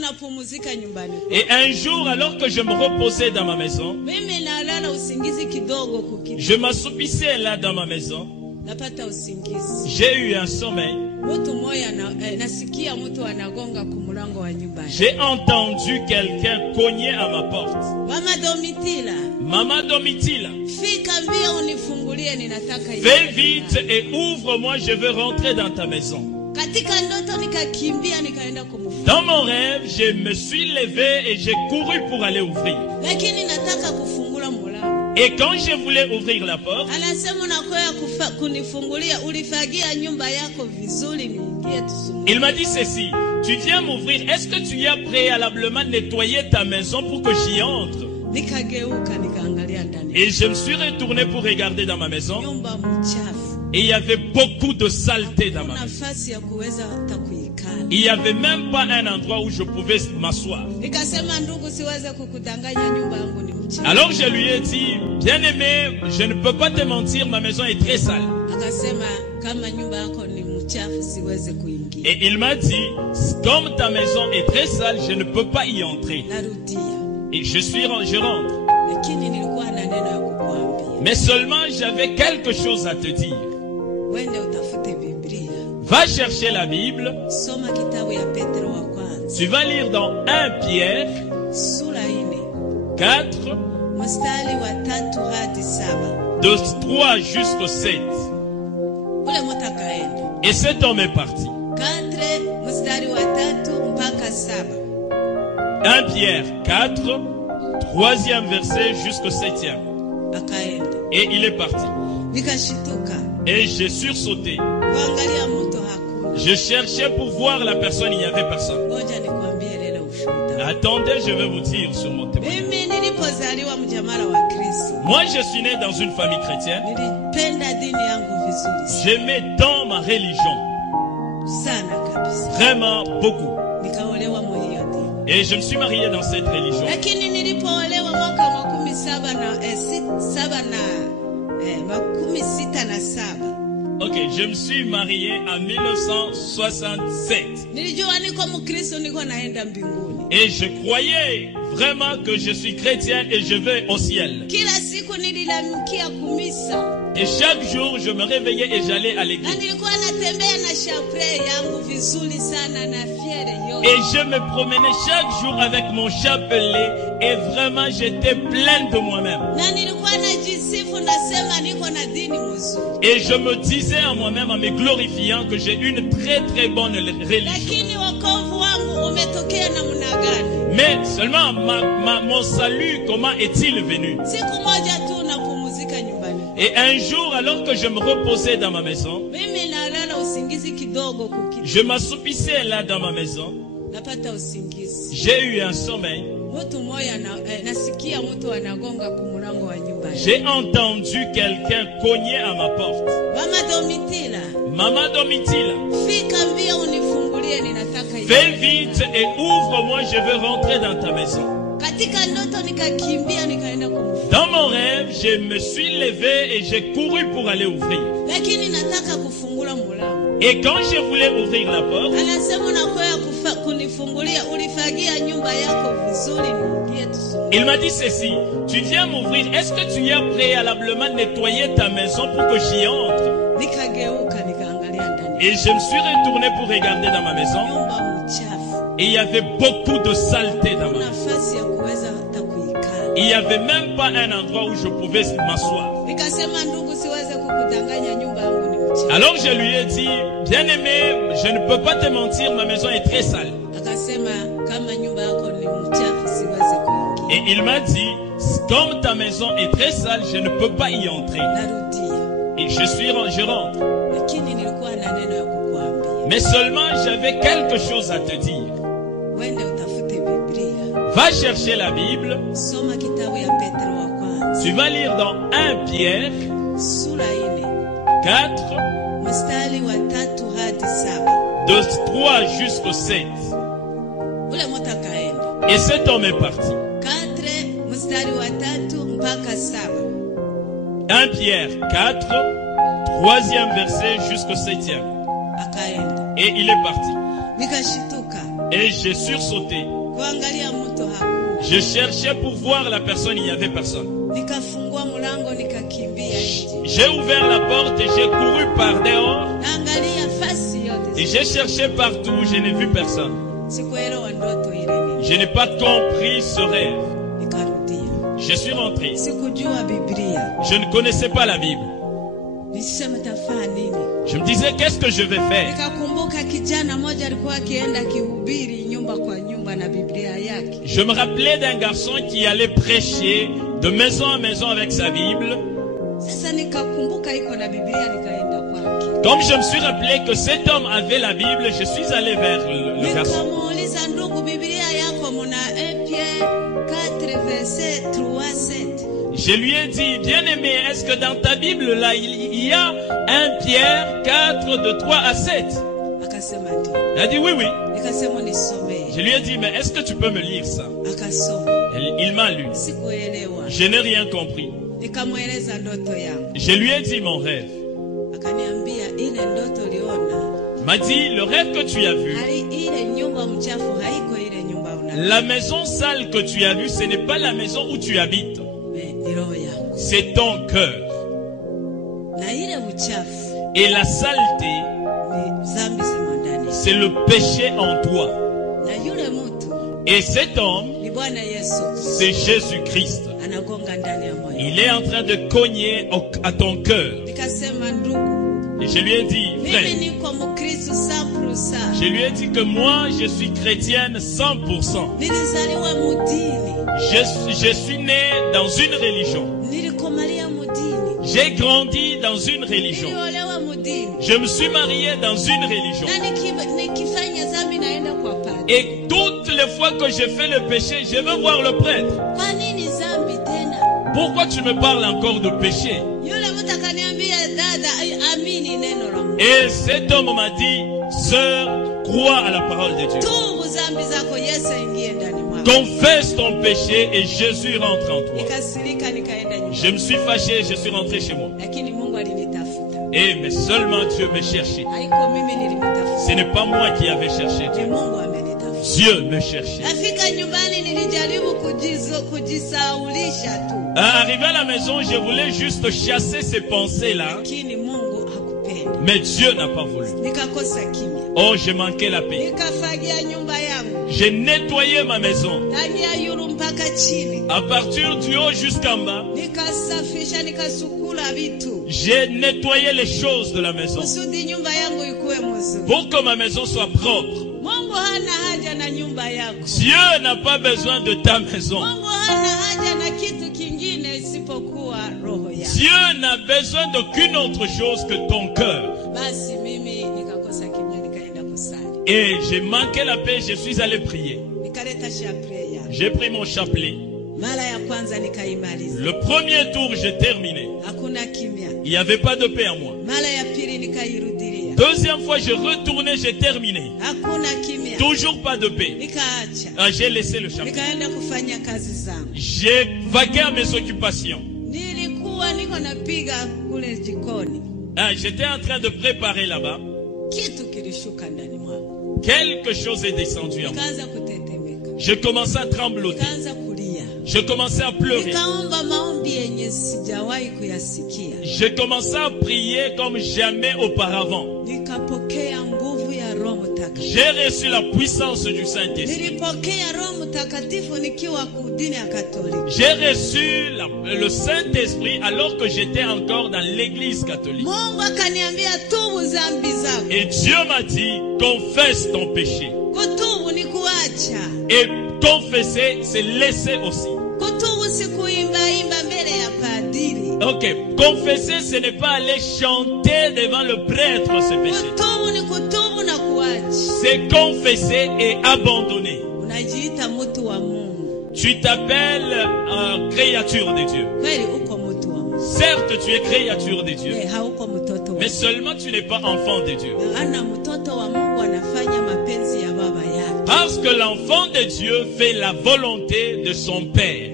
Et un jour, alors que je me reposais dans ma maison, je m'assoupissais là dans ma maison. J'ai eu un sommeil. J'ai entendu quelqu'un cogner à ma porte. Maman Domitila, fais vite et ouvre-moi, je veux rentrer dans ta maison. Dans mon rêve, je me suis levé et j'ai couru pour aller ouvrir. Et quand je voulais ouvrir la porte, il m'a dit ceci: tu viens m'ouvrir, est-ce que tu as préalablement nettoyé ta maison pour que j'y entre? Et je me suis retourné pour regarder dans ma maison. Et il y avait beaucoup de saleté dans ma maison. Il n'y avait même pas un endroit où je pouvais m'asseoir. Alors je lui ai dit: bien-aimé, je ne peux pas te mentir, ma maison est très sale. Et il m'a dit: comme ta maison est très sale, je ne peux pas y entrer. Et je rentre. Mais seulement j'avais quelque chose à te dire. Va chercher la Bible. Tu vas lire dans 1 Pierre 4 de 3 jusqu'au 7. Et cet homme est parti. 1 Pierre 4, 3e verset jusqu'au 7e. Et il est parti. Et j'ai sursauté. Je cherchais pour voir la personne, il n'y avait personne. Attendez, je vais vous dire sur mon témoignage. Moi, je suis né dans une famille chrétienne. J'aimais tant ma religion. Vraiment beaucoup. Et je me suis marié dans cette religion. Ok, je me suis marié en 1967. Et je croyais vraiment que je suis chrétien et je vais au ciel. Et chaque jour, je me réveillais et j'allais à l'église. Et je me promenais chaque jour avec mon chapelet et vraiment j'étais pleine de moi-même. Et je me disais à moi-même, en me glorifiant, que j'ai une très très bonne religion. Mais seulement mon salut, comment est-il venu? Et un jour, alors que je me reposais dans ma maison, je m'assoupissais là dans ma maison. J'ai eu un sommeil. J'ai entendu quelqu'un cogner à ma porte. Maman Domitila, fais vite et ouvre-moi, je veux rentrer dans ta maison. Dans mon rêve, je me suis levé et j'ai couru pour aller ouvrir. Et quand je voulais ouvrir la porte, il m'a dit ceci: tu viens m'ouvrir, est-ce que tu as préalablement nettoyé ta maison pour que j'y entre? Et je me suis retourné pour regarder dans ma maison. Et il y avait beaucoup de saleté dans ma maison. Il n'y avait même pas un endroit où je pouvais m'asseoir. Alors je lui ai dit: bien-aimé, je ne peux pas te mentir, ma maison est très sale. Et il m'a dit: comme ta maison est très sale, je ne peux pas y entrer. Et je rentre. Mais seulement j'avais quelque chose à te dire. Va chercher la Bible. Tu vas lire dans 1 Pierre 4 de 3 jusqu'au 7. Et cet homme est parti. 1 Pierre 4, 3e verset jusqu'au 7e. Et il est parti. Et j'ai sursauté. Je cherchais pour voir la personne, il n'y avait personne. J'ai ouvert la porte et j'ai couru par dehors. Et j'ai cherché partout, je n'ai vu personne. Je n'ai pas compris ce rêve. Je suis rentré. Je ne connaissais pas la Bible. Je me disais, qu'est-ce que je vais faire? Je me rappelais d'un garçon qui allait prêcher de maison à maison avec sa Bible. Comme je me suis rappelé que cet homme avait la Bible, je suis allé vers le garçon. Je lui ai dit, bien-aimé, est-ce que dans ta Bible là, il y a 1 Pierre 4 de 3 à 7? Il a dit oui, oui. Je lui ai dit, mais est-ce que tu peux me lire ça? Il m'a lu. Je n'ai rien compris. Je lui ai dit mon rêve. Il m'a dit, le rêve que tu as vu, la maison sale que tu as vue, ce n'est pas la maison où tu habites. C'est ton cœur. Et la saleté, c'est le péché en toi. Et cet homme, c'est Jésus-Christ. Il est en train de cogner à ton cœur. Et je lui ai dit, frère, je lui ai dit que moi, je suis chrétienne 100%. Je suis né dans une religion. J'ai grandi dans une religion. Je me suis marié dans une religion. Et toutes les fois que je fais le péché, je veux voir le prêtre. Pourquoi tu me parles encore de péché? Et cet homme m'a dit, sœur, crois à la parole de Dieu. Confesse ton péché et Jésus rentre en toi. Je me suis fâché, je suis rentré chez moi. Mais seulement Dieu me cherchait. Ce n'est pas moi qui avais cherché Dieu. Dieu me cherchait. Arrivé à la maison, je voulais juste chasser ces pensées-là. Mais Dieu n'a pas voulu. Oh, j'ai manqué la paix. J'ai nettoyé ma maison. À partir du haut jusqu'en bas. J'ai nettoyé les choses de la maison. Pour que ma maison soit propre. Dieu n'a pas besoin de ta maison. Dieu n'a besoin d'aucune autre chose que ton cœur. Et j'ai manqué la paix, je suis allé prier. J'ai pris mon chapelet. Le premier tour, j'ai terminé. Il n'y avait pas de paix en moi. Deuxième fois, je retournais, j'ai terminé. Toujours pas de paix. J'ai laissé le chapelet. J'ai vagué à mes occupations. J'étais en train de préparer là-bas. Quelque chose est descendu en moi. Je commençais à trembloter. Je commençais à pleurer. Je commençais à prier comme jamais auparavant. J'ai reçu la puissance du Saint-Esprit. J'ai reçu le Saint-Esprit alors que j'étais encore dans l'église catholique. Et Dieu m'a dit, confesse ton péché. Et confesser, c'est laisser aussi. Ok, confesser, ce n'est pas aller chanter devant le prêtre ce péché. C'est confesser et abandonner. Tu t'appelles créature de Dieu. Certes, tu es créature de Dieu. Mais seulement tu n'es pas enfant de Dieu. Parce que l'enfant de Dieu fait la volonté de son Père.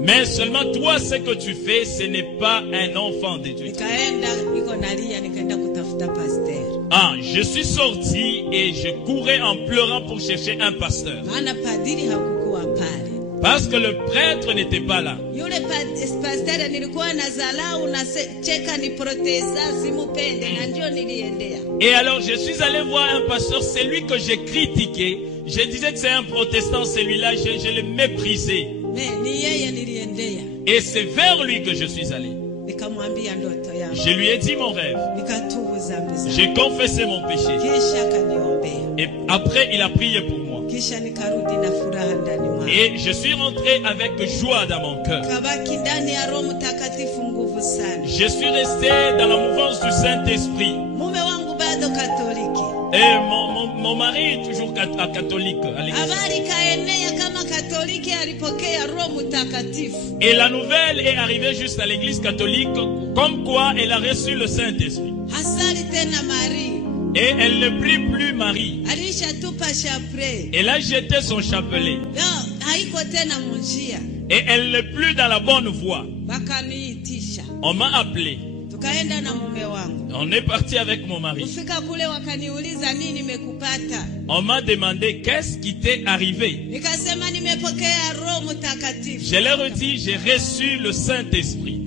Mais seulement toi, ce que tu fais, ce n'est pas un enfant de Dieu. Ah, je suis sorti et je courais en pleurant pour chercher un pasteur. Parce que le prêtre n'était pas là. Et alors je suis allé voir un pasteur, c'est lui que j'ai critiqué. Je disais que c'est un protestant, celui-là, je l'ai méprisé. Et c'est vers lui que je suis allé. Je lui ai dit mon rêve. J'ai confessé mon péché. Et après, il a prié pour moi. Et je suis rentré avec joie dans mon cœur. Je suis resté dans la mouvance du Saint-Esprit. Et mon mari est toujours catholique à l'église. Et la nouvelle est arrivée juste à l'église catholique, comme quoi elle a reçu le Saint-Esprit. Et elle ne prie plus Marie. Elle a jeté son chapelet. Et elle n'est plus dans la bonne voie. On m'a appelé. On est parti avec mon mari. On m'a demandé qu'est-ce qui t'est arrivé. Je leur ai dit, j'ai reçu le Saint-Esprit.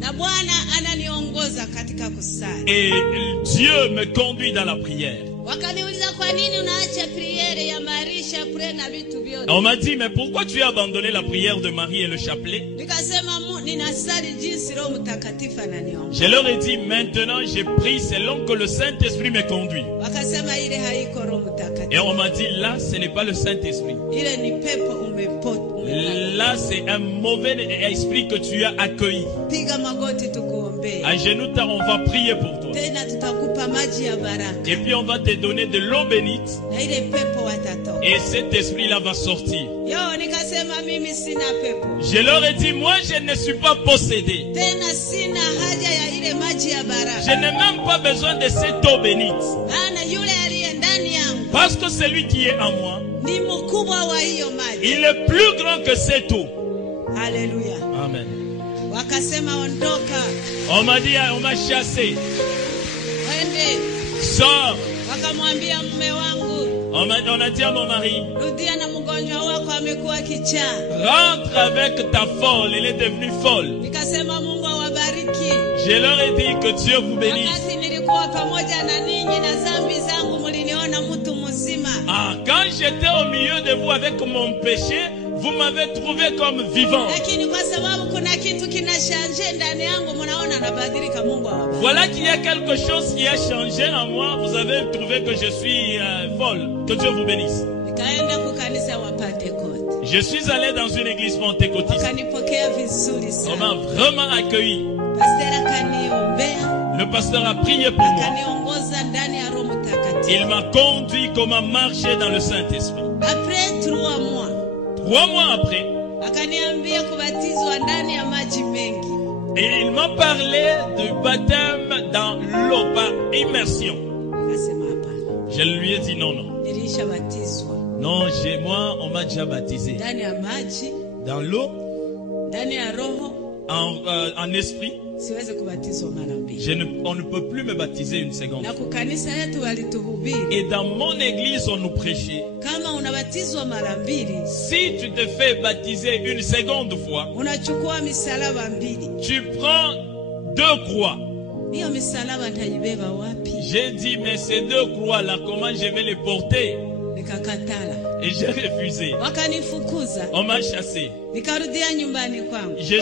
Et Dieu me conduit dans la prière. On m'a dit, mais pourquoi tu as abandonné la prière de Marie et le chapelet? Je leur ai dit, maintenant je prie selon que le Saint-Esprit me conduit. Et on m'a dit, là ce n'est pas le Saint-Esprit. Là c'est un mauvais esprit que tu as accueilli. À genoux, on va prier pour toi. Et puis on va te donner de l'eau bénite. Et cet esprit-là va sortir. Je leur ai dit, moi je ne suis pas possédé. Je n'ai même pas besoin de cette eau bénite. Parce que celui qui est en moi, il est plus grand que cette eau. Alléluia. Amen. On m'a dit, on m'a chassé. Sors. On a dit à mon mari, rentre avec ta folle, elle est devenue folle. Je leur ai dit que Dieu vous bénisse. Ah, quand j'étais au milieu de vous avec mon péché, vous m'avez trouvé comme vivant. Voilà qu'il y a quelque chose qui a changé en moi. Vous avez trouvé que je suis folle. Que Dieu vous bénisse. Je suis allé dans une église pentecôtiste. On m'a vraiment accueilli. Le pasteur a prié pour moi. Il m'a conduit comment marcher dans le Saint-Esprit. Après 3 mois. 3 mois après. Et il m'a parlé du baptême dans l'eau par immersion. Je lui ai dit non. Non, moi on m'a déjà baptisé. Dans l'eau. En esprit. On ne peut plus me baptiser une seconde. Et dans mon église on nous prêchait, si tu te fais baptiser une seconde fois, tu prends 2 croix. J'ai dit, mais ces 2 croix là, comment je vais les porter? Et j'ai refusé. On m'a chassé. Je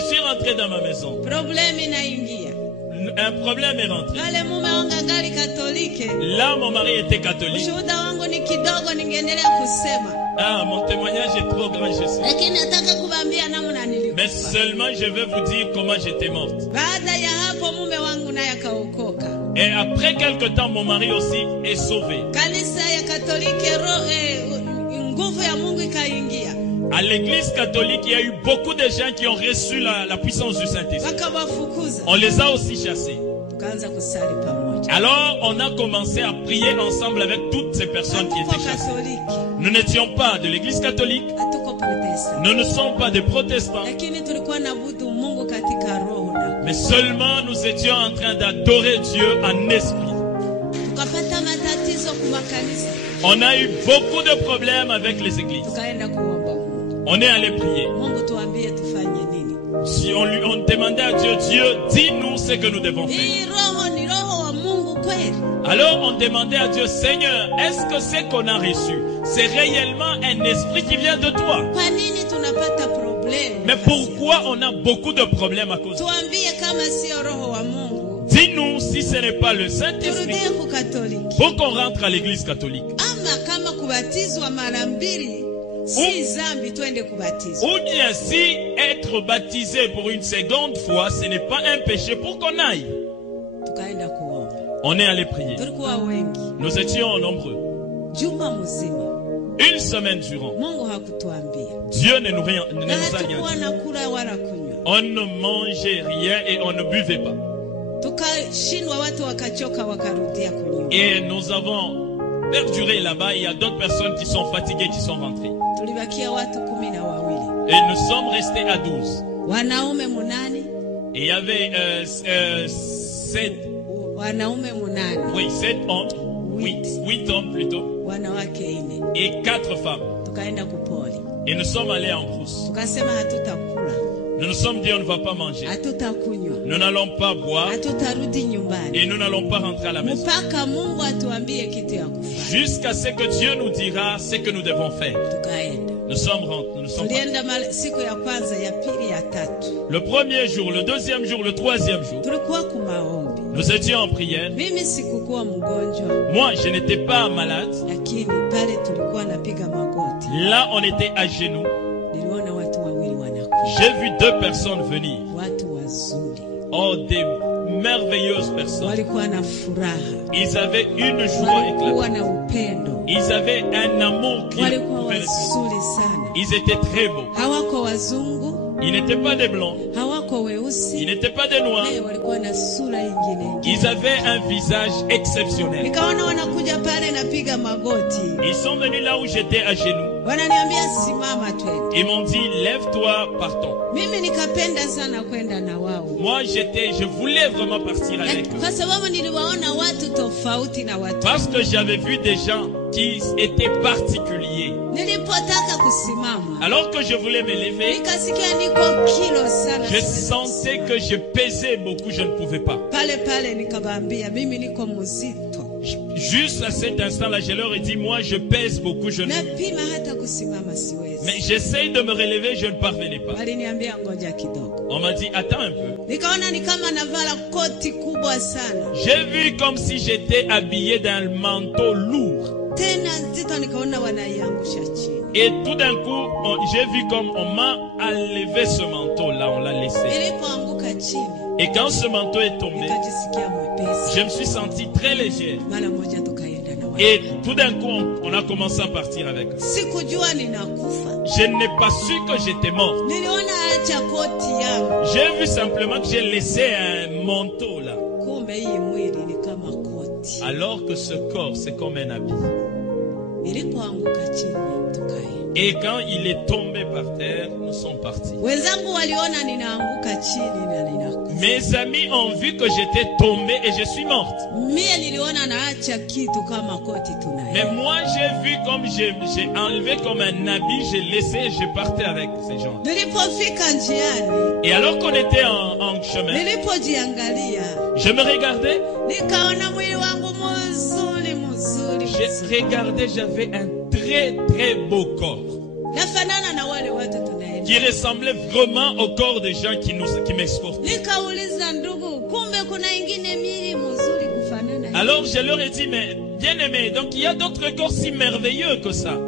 suis rentré dans ma maison. Un problème est rentré. Là, mon mari était catholique. Ah, mon témoignage est trop grand, je sais. Mais seulement je vais vous dire comment j'étais morte. Et après quelque temps, mon mari aussi est sauvé. À l'église catholique, il y a eu beaucoup de gens qui ont reçu la puissance du Saint-Esprit. On les a aussi chassés. Alors, on a commencé à prier ensemble avec toutes ces personnes qui étaient chassées. Nous n'étions pas de l'église catholique. Nous ne sommes pas des protestants. Mais seulement nous étions en train d'adorer Dieu en esprit. On a eu beaucoup de problèmes avec les églises. On est allé prier. Si on demandait à Dieu, Dieu, dis-nous ce que nous devons faire. Alors on demandait à Dieu, Seigneur, est-ce que ce qu'on a reçu, c'est réellement un esprit qui vient de toi? Mais pourquoi on a beaucoup de problèmes à cause de ça? Dis-nous si ce n'est pas le Saint-Esprit pour qu'on rentre à l'église catholique. Ou bien si être baptisé pour une seconde fois, ce n'est pas un péché pour qu'on aille. On est allé prier. Nous étions nombreux. Une semaine durant. Dieu ne nous a rien dit. On ne mangeait rien et on ne buvait pas. Et nous avons perduré là-bas. Il y a d'autres personnes qui sont fatiguées, qui sont rentrées. Et nous sommes restés à 12. Et il y avait 7 hommes. 8 hommes plutôt. Et 4 femmes. Et nous sommes allés en brousse. Nous nous sommes dit on ne va pas manger. Nous n'allons pas boire. Et nous n'allons pas rentrer à la maison. Jusqu'à ce que Dieu nous dira ce que nous devons faire. Nous sommes rentrés. Le premier jour, le deuxième jour, le troisième jour. Nous étions en prière. Moi, je n'étais pas malade. Là, on était à genoux. J'ai vu 2 personnes venir. Oh, des merveilleuses personnes. Ils avaient une joie éclatante. Ils avaient un amour qui pouvait les suivre. Ils étaient très beaux. Ils n'étaient pas des blancs. Ils n'étaient pas des noirs. Ils avaient un visage exceptionnel. Ils sont venus là où j'étais à genoux. Ils m'ont dit, lève-toi, partons. Moi, je voulais vraiment partir avec eux. Parce que j'avais vu des gens qui étaient particuliers. Alors que je voulais me lever, je sentais que je pesais beaucoup, je ne pouvais pas. Juste à cet instant-là, je leur ai dit, moi je pèse beaucoup, je ne peux pas. Mais j'essaye de me relever, je ne parvenais pas. On m'a dit, attends un peu. J'ai vu comme si j'étais habillé d'un manteau lourd. Et tout d'un coup, j'ai vu comme on m'a enlevé ce manteau-là, on l'a laissé. Et quand ce manteau est tombé, je me suis senti très légère. Et tout d'un coup, on a commencé à partir avec eux. Je n'ai pas su que j'étais mort. J'ai vu simplement que j'ai laissé un manteau là. Alors que ce corps, c'est comme un habit. Et quand il est tombé par terre, nous sommes partis. Mes amis ont vu que j'étais tombé et je suis morte. Mais moi j'ai vu comme j'ai enlevé comme un habit, j'ai laissé et je partais avec ces gens. Et alors qu'on était en chemin, je me regardais. Je regardais, j'avais un très très beau corps qui ressemblait vraiment au corps des gens qui m'exportaient. Alors je leur ai dit, mais bien aimé, donc il y a d'autres corps si merveilleux que ça.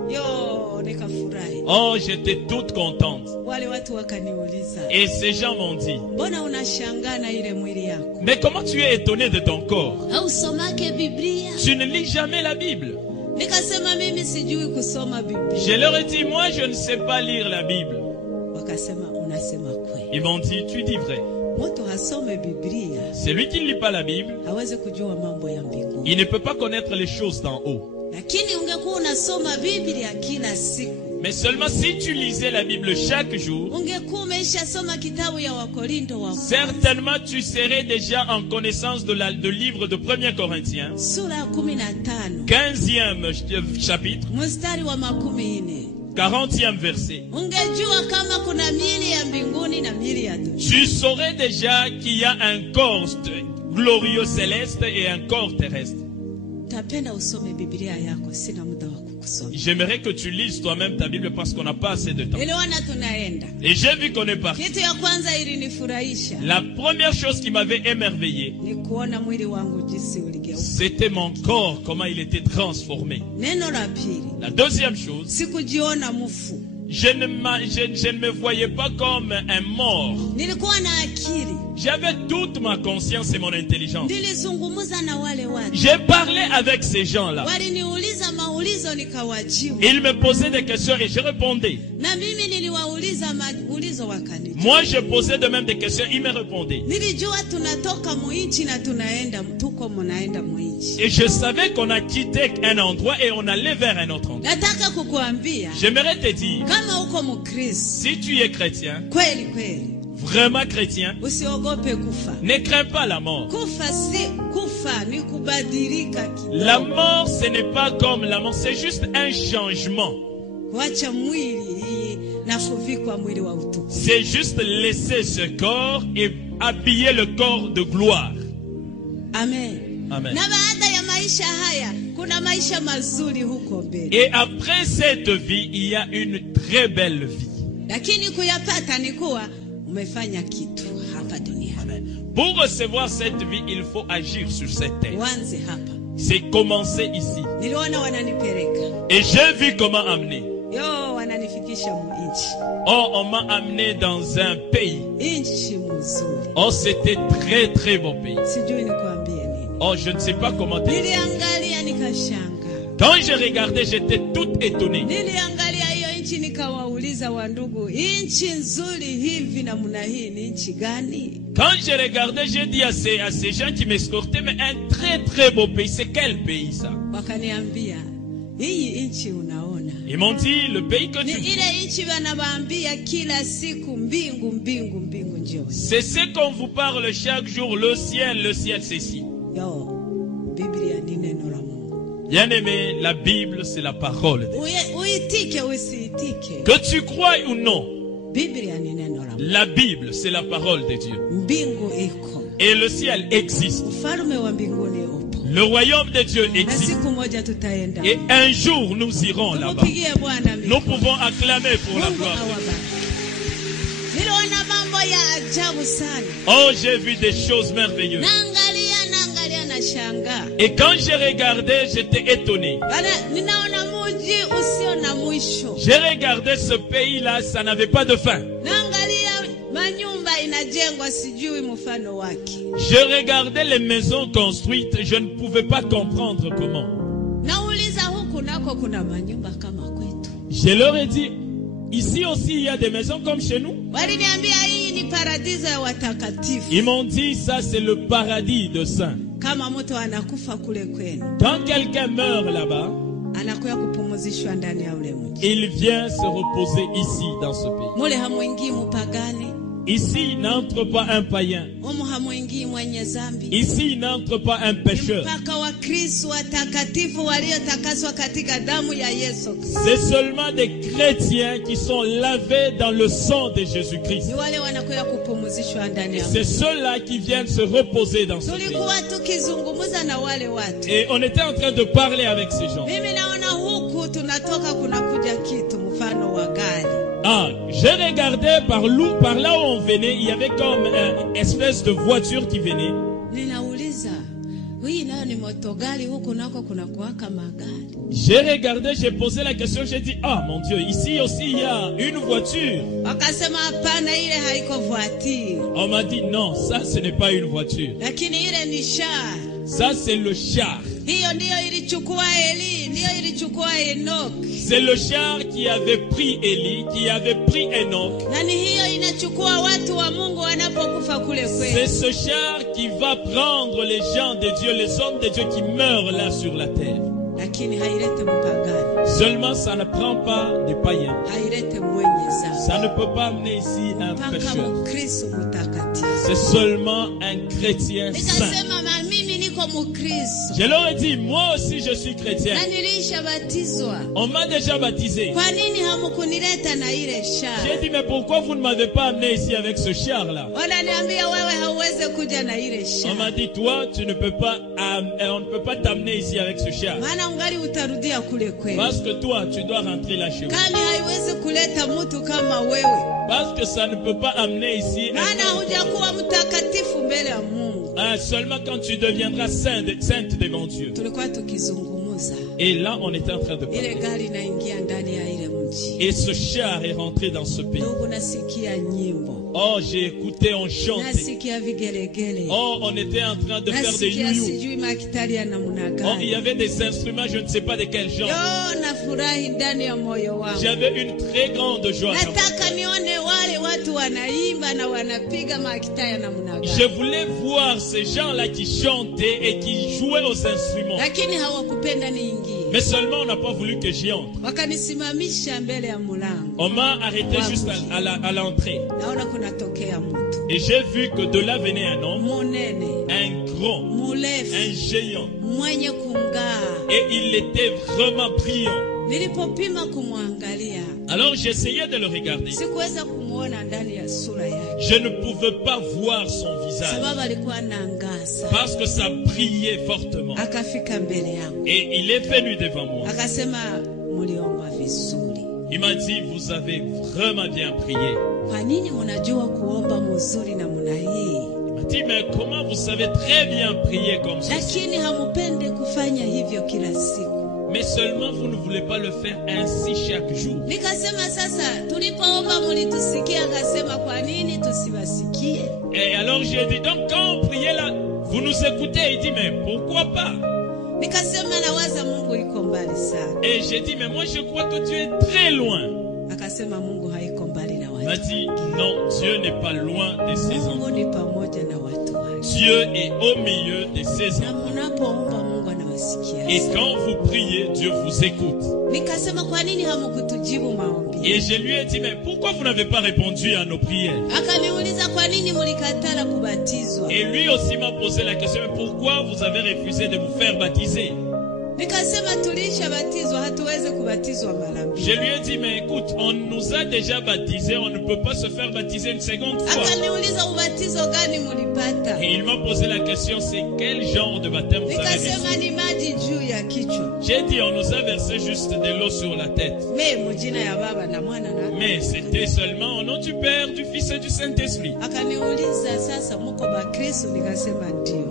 Oh, j'étais toute contente. Et ces gens m'ont dit, mais comment tu es étonné de ton corps? Tu ne lis jamais la Bible. Je leur ai dit, moi je ne sais pas lire la Bible. Ils m'ont dit, tu dis vrai. Celui qui ne lit pas la Bible, il ne peut pas connaître les choses d'en haut. Mais seulement si tu lisais la Bible chaque jour, certainement tu serais déjà en connaissance de livre de 1 Corinthiens, 15e chapitre, 40e verset. Tu saurais déjà qu'il y a un corps glorieux céleste et un corps terrestre. J'aimerais que tu lises toi-même ta Bible parce qu'on n'a pas assez de temps. Et j'ai vu qu'on est parti. La première chose qui m'avait émerveillé, c'était mon corps, comment il était transformé. La deuxième chose, je ne me voyais pas comme un mort. J'avais toute ma conscience et mon intelligence. J'ai parlé avec ces gens-là. Ils me posaient des questions et je répondais. Moi, je posais de même des questions, ils me répondaient. Et je savais qu'on a quitté un endroit et on allait vers un autre endroit. J'aimerais te dire, si tu es chrétien, vraiment chrétien, ne crains pas la mort. La mort, ce n'est pas comme la mort, c'est juste un changement. C'est juste laisser ce corps et habiller le corps de gloire. Amen. Amen. Et après cette vie, il y a une très belle vie. Pour recevoir cette vie, il faut agir sur cette terre. C'est commencer ici. Et j'ai vu comment amener. Oh, on m'a amené dans un pays. Oh, c'était très très beau pays. Oh, je ne sais pas comment dire. Quand je regardais, j'étais toute étonnée. Quand je regardais, j'ai dit à ces gens qui m'escortaient, mais un très très beau pays, c'est quel pays ça? Ils m'ont dit, le pays que tu vois. C'est ce qu'on vous parle chaque jour, le ciel, c'est ici. Bien aimé, la Bible, c'est la parole de Dieu. Que tu crois ou non, la Bible, c'est la parole de Dieu. Et le ciel existe. Le royaume de Dieu existe. Et un jour, nous irons là-bas. Nous pouvons acclamer pour la gloire. Oh, j'ai vu des choses merveilleuses. Et quand j'ai regardé, j'étais étonné. J'ai regardé ce pays-là, ça n'avait pas de fin. Je regardais les maisons construites, je ne pouvais pas comprendre comment. Je leur ai dit, ici aussi il y a des maisons comme chez nous. Ils m'ont dit, ça c'est le paradis de saints. Quand quelqu'un meurt là-bas, il vient se reposer ici dans ce pays. Ici n'entre pas un païen. Ici n'entre pas un pécheur. C'est seulement des chrétiens qui sont lavés dans le sang de Jésus-Christ. C'est ceux-là qui viennent se reposer dans ce pays. Et on était en train de parler avec ces gens. Ah, j'ai regardé par là où on venait, il y avait comme une espèce de voiture qui venait. J'ai regardé, j'ai posé la question, j'ai dit, ah mon Dieu, ici aussi il y a une voiture. On m'a dit, non, ça ce n'est pas une voiture. Ça c'est le char. C'est le char qui avait pris Élie, qui avait pris Enoch. C'est ce char qui va prendre les gens de Dieu, les hommes de Dieu qui meurent là sur la terre. Seulement ça ne prend pas des païens. Ça ne peut pas amener ici un pécheur. C'est seulement un chrétien saint. Je leur ai dit, moi aussi je suis chrétien. On m'a déjà baptisé. J'ai dit, mais pourquoi vous ne m'avez pas amené ici avec ce char-là? On m'a dit, toi, tu ne peux pas, on ne peut pas t'amener ici avec ce char. Parce que toi, tu dois rentrer là chez vous. Parce que ça ne peut pas amener ici seulement quand tu deviendras sainte devant Dieu. Et là, on était en train de parler. Et ce char est rentré dans ce pays. Oh, j'ai écouté, on chantait. Oh, on était en train de faire des youyou. Oh, il y avait des instruments, je ne sais pas de quel genre. J'avais une très grande joie. Je voulais voir ces gens-là qui chantaient et qui jouaient aux instruments. Mais seulement on n'a pas voulu que j'y entre. On m'a arrêté juste à l'entrée. Et j'ai vu que de là venait un homme, un grand, un géant. Et il était vraiment brillant. Alors j'essayais de le regarder. Je ne pouvais pas voir son visage parce que ça brillait fortement. Et il est venu devant moi. Il m'a dit, vous avez vraiment bien prié. Il m'a dit, mais comment vous savez très bien prier comme ça? Mais seulement vous ne voulez pas le faire ainsi chaque jour. Et alors j'ai dit, donc quand on priait là, vous nous écoutez? Il dit, mais pourquoi pas? Et j'ai dit, mais moi je crois que Dieu est très loin. Il m'a dit, non, Dieu n'est pas loin de ses enfants. Dieu est au milieu de ses enfants. Et quand vous priez, Dieu vous écoute. Et je lui ai dit, mais pourquoi vous n'avez pas répondu à nos prières? Et lui aussi m'a posé la question, mais pourquoi vous avez refusé de vous faire baptiser? Je lui ai dit, mais écoute, on nous a déjà baptisés, on ne peut pas se faire baptiser une seconde fois. Et il m'a posé la question, c'est quel genre de baptême vous avez reçu? J'ai dit, on nous a versé juste de l'eau sur la tête. Mais c'était seulement au nom du Père, du Fils et du Saint-Esprit.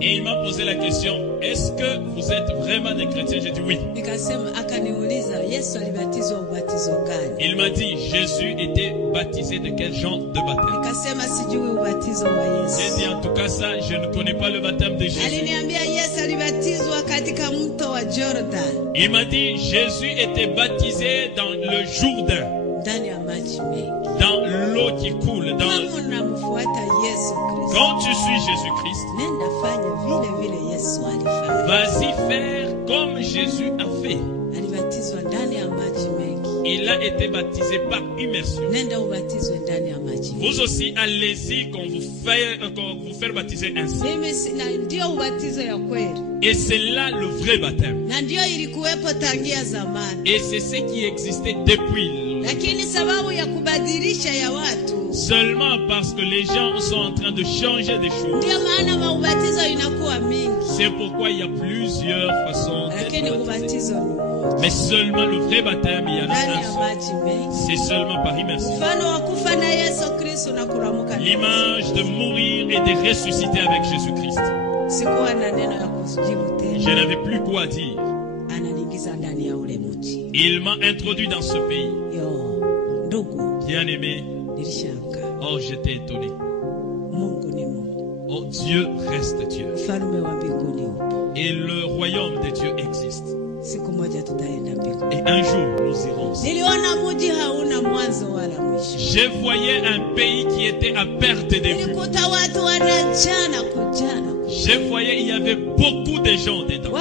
Et il m'a posé la question, est-ce que vous êtes vraiment des chrétiens? J'ai dit oui. Il m'a dit, Jésus était baptisé de quel genre de baptême? J'ai dit, en tout cas ça, je ne connais pas le baptême de Jésus. Il m'a dit, Jésus était baptisé dans le Jourdain, dans l'eau qui coule. Quand tu suis Jésus-Christ, vas-y faire comme Jésus a fait. Il a été baptisé par immersion. Vous aussi, allez-y quand vous faire baptiser ainsi. Et c'est là le vrai baptême. Et c'est ce qui existait depuis. Seulement parce que les gens sont en train de changer des choses. C'est pourquoi il y a plusieurs façons d'être baptisé. Mais seulement le vrai baptême, il y en a un seul. C'est seulement par immersion. L'image de mourir et de ressusciter avec Jésus-Christ. Je n'avais plus quoi dire. Il m'a introduit dans ce pays. Bien aimé. Oh, j'étais étonné. Oh, Dieu reste Dieu. Et le royaume de Dieu existe. Et un jour, nous irons. Je voyais un pays qui était à perte de vue. Je voyais, il y avait beaucoup de gens dedans.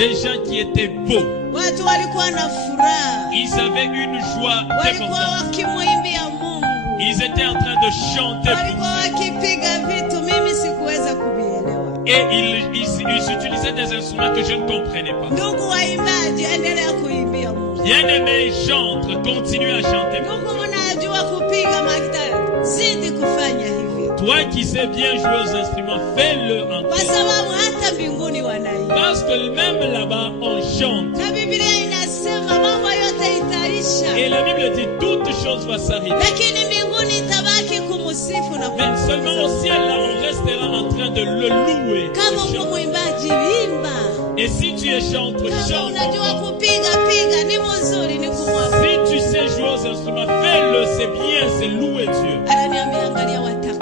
Des gens qui étaient beaux. Watu walikuwa na furaha. Ils avaient une joie Walikuwa wakimwimbia Mungu. Ils étaient en train de chanter. Walikuwa wakipiga vitu mimi sikuweza kuvielewa. Et ils utilisaient des instruments que je ne comprenais pas. Ndugu waimbaji, endelea kuimbia Mungu. Bien-aimés chantres, continuez à chanter. Ndugu mnajua kupiga magitari, zidi kufanya hivyo. Toi qui sais bien jouer aux instruments, fais-le encore. Kwa sababu hata mbinguni wanaimba. Parce que même là-bas, on chante. Na Biblia inasema mambo yote itaisha. Et la Bible dit toute chose va s'arrêter. Lakini mbinguni itabaki kumusifu na Mais seulement au ciel, là, on restera en train de le louer. Kama uko mwimbaji imba. Et si tu es chantre, chante. Unajua kupiga piga ni mzuri ni kumwabudu. Si tu sais jouer aux instruments, fais-le, c'est bien, c'est louer Dieu. Ananiambia angalia watakatifu.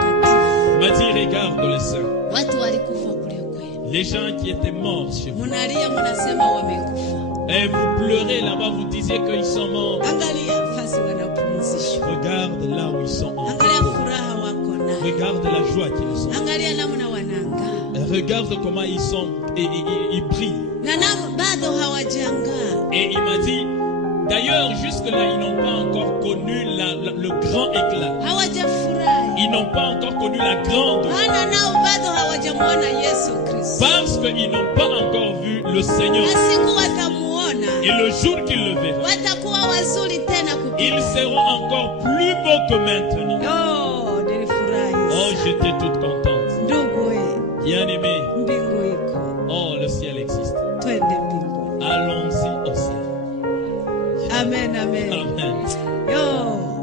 M'a dit regarde les saints. Watu walikufa kule kwenu. Les gens qui étaient morts chez vous. Munalia mnasema wamekufa. Et vous pleurez là-bas, vous disiez qu'ils sont morts. Angalia fasi wanapumzishwa. Regarde là où ils sont. Angalia furaha wako nayo. Regarde la joie qu'ils ont. Angalia namna wanangaa. Regarde comment ils sont et ils brillent. Na bado hawajangaa. Et il m'a dit, d'ailleurs, jusque-là, ils n'ont pas encore connu le grand éclat. Hawajafurahi. Ils n'ont pas encore connu la grande. Maana nao bado hawajamuona Yesu Kristo. Parce qu'ils n'ont pas encore vu le Seigneur. Na siku watamuona. Et le jour qu'ils le verront, watakuwa wazuri tena kupita. Ils seront encore plus beaux que maintenant. Oh, nilifurahi. Oh, j'étais toute contente. Ndugu wewe. Bien-aimé. Mbingu iko. Oh, le ciel existe. Twende mbinguni. Allons-y au ciel. Amen, amen. Amen. Yo.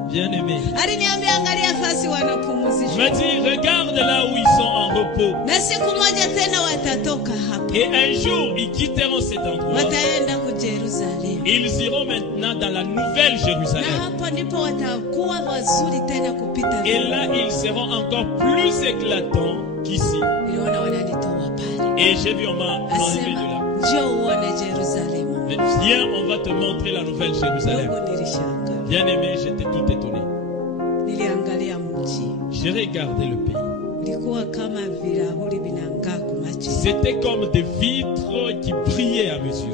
Bien-aimé. Aliniambia angalia fasi wanapumzishwa. Me dit, regarde là où ils sont en repos. Na siku moja tena watatoka hapa. Et un jour, ils quitteront cet endroit. Wataenda ku Jerusalem. Ils iront maintenant dans la nouvelle Jérusalem. Na hapo ndipo watakuwa wazuri tena kupita. Et là, ils seront encore plus éclatants qu'ici. Niliona wananitoa pale. Et j'ai vu, on m'a enlevé de là. Njoo uone Jerusalem. Viens, on va te montrer la nouvelle Jérusalem. Bien-aimé, j'étais tout étonné. J'ai regardé le pays. C'était comme des vitres qui brillaient à mes yeux.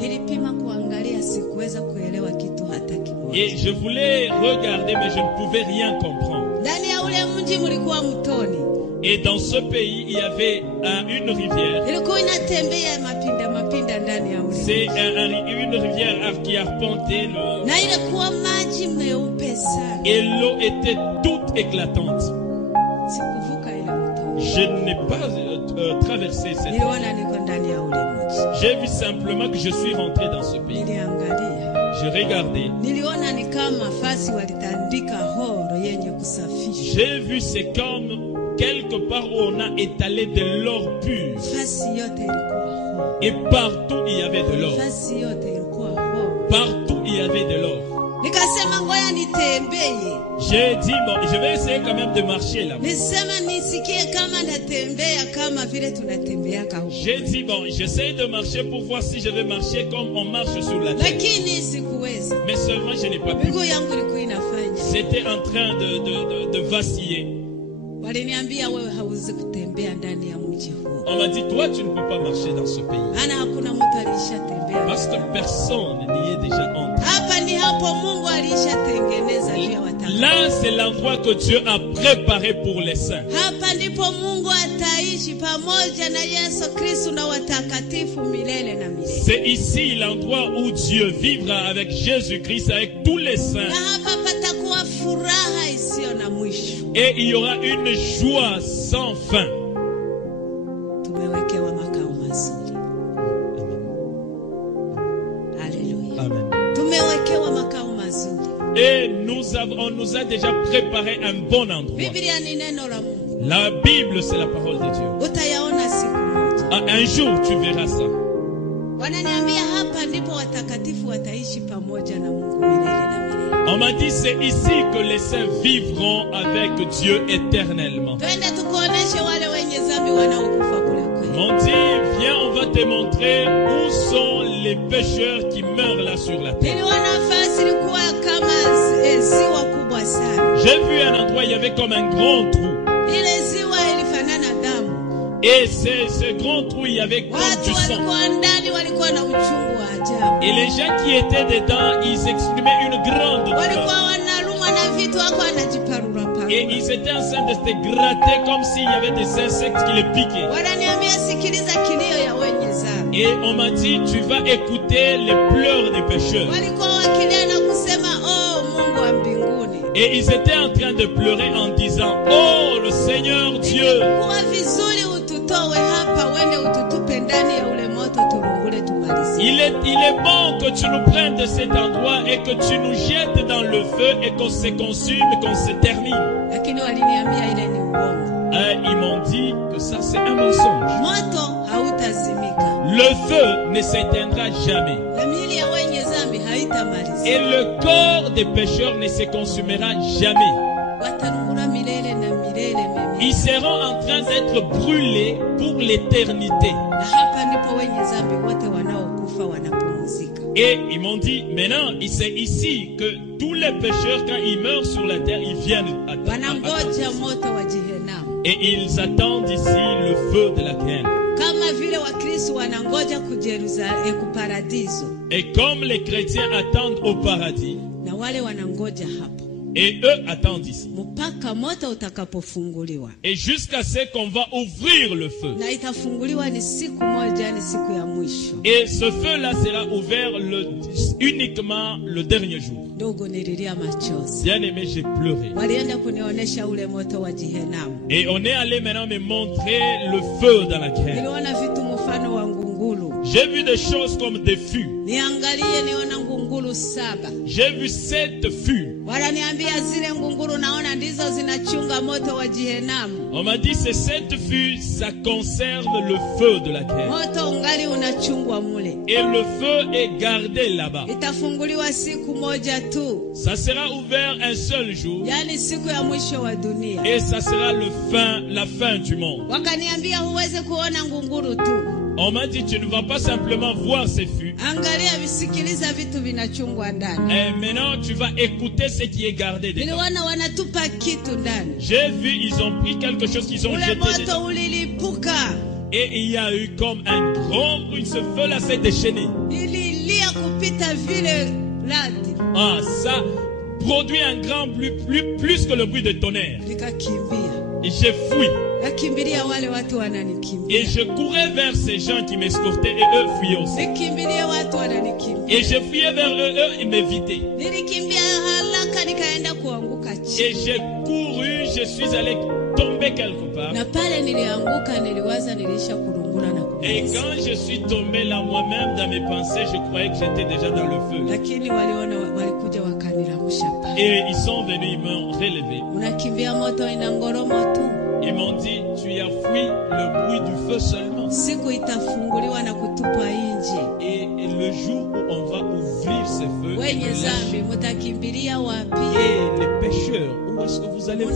Et je voulais regarder, mais je ne pouvais rien comprendre. Et dans ce pays, il y avait une rivière. C'est une rivière qui arpentait le... Et l'eau était toute éclatante. Je n'ai pas traversé cette rivière. J'ai vu simplement que je suis rentré dans ce pays. J'ai regardé. J'ai vu, c'est comme quelque part où on a étalé de l'or pur. Et partout il y avait de l'or. Partout il y avait de l'or. J'ai dit, bon, je vais essayer quand même de marcher là. J'ai dit, bon, j'essaie de marcher pour voir si je vais marcher comme on marche sur la terre. Mais seulement je n'ai pas pu. C'était en train de vaciller. On m'a dit, toi tu ne peux pas marcher dans ce pays. Parce que personne n'y est déjà entré. Là, c'est l'endroit que Dieu a préparé pour les saints. C'est ici l'endroit où Dieu vivra avec Jésus-Christ, avec tous les saints. Et il y aura une joie sans fin. Amen. Et on nous a déjà préparé un bon endroit. La Bible, c'est la parole de Dieu. Un jour, tu verras ça. On m'a dit, c'est ici que les saints vivront avec Dieu éternellement. On dit, viens, on va te montrer où sont les pécheurs qui meurent là sur la terre. J'ai vu un endroit, il y avait comme un grand trou. Et ce grand trou, il y avait comme du sang. Et les gens qui étaient dedans, ils exprimaient une grande douleur. Et ils étaient en train de se gratter comme s'il y avait des insectes qui les piquaient. Et on m'a dit, tu vas écouter les pleurs des pécheurs. Et ils étaient en train de pleurer en disant, oh le Seigneur Dieu, il est bon que tu nous prennes de cet endroit et que tu nous jettes dans le feu et qu'on se consume, qu'on se termine. Ils m'ont dit que ça c'est un mensonge. Le feu ne s'éteindra jamais. Et le corps des pécheurs ne se consumera jamais. Ils seront en train d'être brûlés pour l'éternité. Et ils m'ont dit, maintenant, c'est ici que tous les pécheurs, quand ils meurent sur la terre, ils viennent et ils attendent ici le feu de la Géhenne. Et comme les chrétiens attendent au paradis, et eux attendent ici. Et jusqu'à ce qu'on va ouvrir le feu. Et ce feu-là sera ouvert uniquement le dernier jour. Bien aimé, j'ai pleuré. Et on est allé maintenant me montrer le feu dans la Géhenne. J'ai vu des choses comme des fûts. J'ai vu 7 fûts. On m'a dit ces 7 fûts, ça conserve le feu de la Géhenne. Et le feu est gardé là-bas. Ça sera ouvert un seul jour. Et ça sera la fin du monde. On m'a dit, tu ne vas pas simplement voir ces fûts. Et maintenant, tu vas écouter ce qui est gardé dedans. J'ai vu, ils ont pris quelque chose qu'ils ont jeté dedans. Et il y a eu comme un grand bruit. Ce feu-là s'est déchaîné. Ah, ça produit un grand bruit, plus que le bruit de tonnerre. Et j'ai fui. Et je courais vers ces gens qui m'escortaient et eux fuyaient aussi. Et je fuyais vers eux, ils m'évitaient. Et j'ai couru, je suis allé tomber quelque part. Et quand je suis tombé là moi-même dans mes pensées, je croyais que j'étais déjà dans le feu. Et ils sont venus, ils m'ont relevé. Ils m'ont dit, tu as fui le bruit du feu seulement. Et le jour où on va ouvrir ce feu, et les pécheurs, où est-ce que vous allez fuir?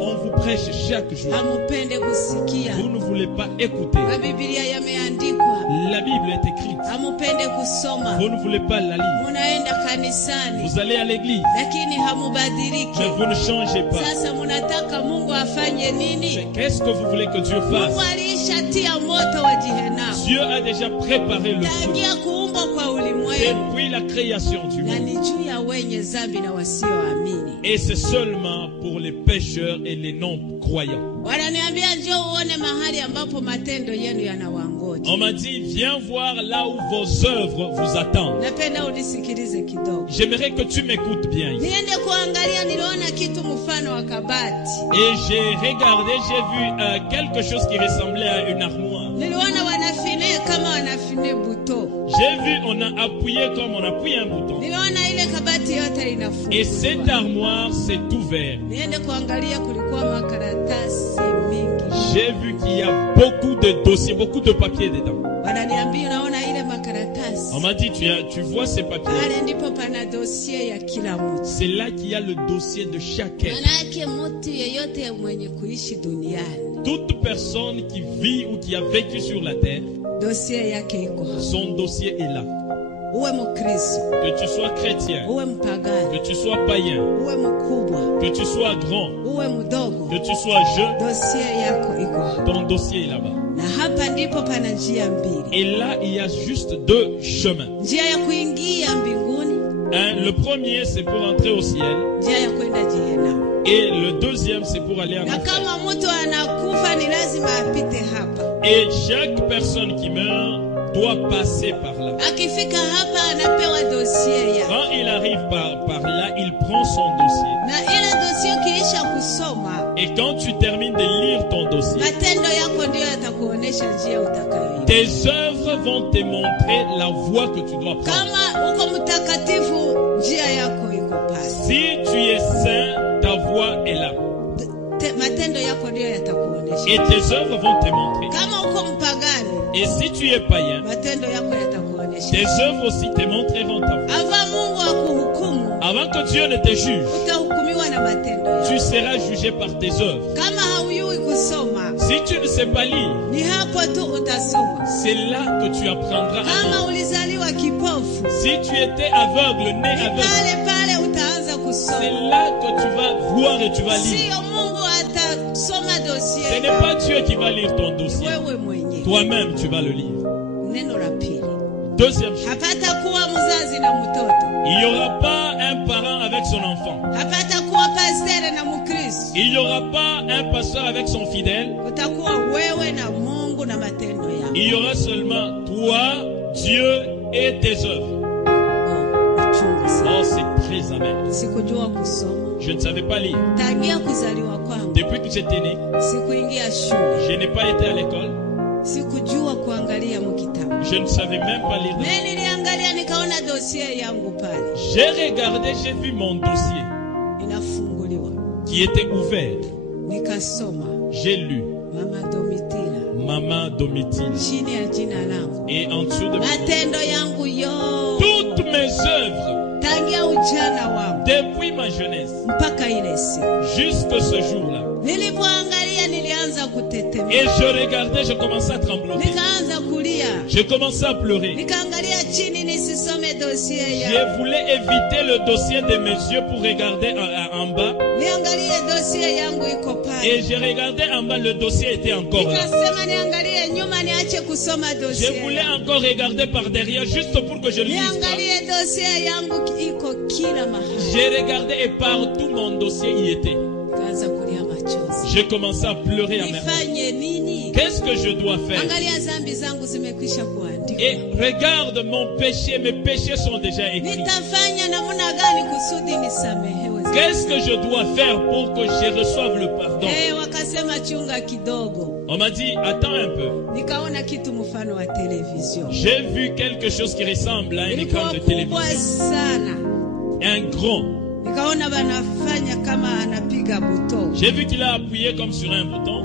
On vous prêche chaque jour. Vous ne voulez pas écouter. La Bible est écrite. Vous ne voulez pas la lire. Vous allez à l'église. Mais vous ne changez pas. Mais qu'est-ce que vous voulez que Dieu fasse? Dieu a déjà préparé le feu depuis la création du monde. Et c'est seulement pour les pécheurs et les non-croyants. On m'a dit, viens voir là où vos œuvres vous attendent. J'aimerais que tu m'écoutes bien ici. Et j'ai regardé, j'ai vu quelque chose qui ressemblait à une armoire. J'ai vu, on a appuyé comme on appuie un bouton. Et cette armoire s'est ouverte. J'ai vu qu'il y a beaucoup de dossiers, beaucoup de papiers dedans. On m'a dit, tu vois ces papiers? C'est là qu'il y a le dossier de chacun. Toute personne qui vit ou qui a vécu sur la terre, son dossier est là. que tu sois chrétien, que tu sois païen, que tu sois grand, que tu sois jeune, ton dossier est là-bas. Et là, il y a juste deux chemins. Le premier, c'est pour entrer au ciel. Et le deuxième, c'est pour aller en enfer. Et chaque personne qui meurt doit passer par là. Quand il arrive par là, il prend son dossier. Et quand tu termines de lire ton dossier, tes œuvres vont te montrer la voie que tu dois prendre. Si tu es saint, ta voie est là. Et tes œuvres vont te montrer. Et si tu es païen, tes œuvres aussi te montreront ta voie. Avant que Dieu ne te juge, tu seras jugé par tes œuvres. Si tu ne sais pas lire, c'est là que tu apprendras à lire. Si tu étais aveugle, né aveugle, c'est là que tu vas voir et tu vas lire. Ce n'est pas Dieu qui va lire ton dossier. Toi-même, tu vas le lire. Deuxième chose. Il n'y aura pas un parent avec son enfant. Il n'y aura pas un pasteur avec son fidèle. Il y aura seulement toi, Dieu et tes œuvres. Oh, c'est très amer. Je ne savais pas lire. Depuis que j'étais né, je n'ai pas été à l'école. Je ne savais même pas lire. J'ai regardé, j'ai vu mon dossier qui était ouvert. J'ai lu Maman Domitille. Et en dessous de toutes mes œuvres, depuis ma jeunesse jusqu'à ce jour-là. Et je regardais, je commençais à trembloter. Je commençais à pleurer. Je voulais éviter le dossier de mes yeux pour regarder en bas. Et je regardais en bas, le dossier était encore là. Je voulais encore regarder par derrière, juste pour que je lise pas. J'ai regardé et partout mon dossier y était. J'ai commencé à pleurer à merveille. Qu'est-ce que je dois faire? Et regarde mon péché, mes péchés sont déjà écrits. Qu'est-ce que je dois faire pour que je reçoive le pardon? On m'a dit, attends un peu. J'ai vu quelque chose qui ressemble à un écran de télévision. Un grand. J'ai vu qu'il a appuyé comme sur un bouton.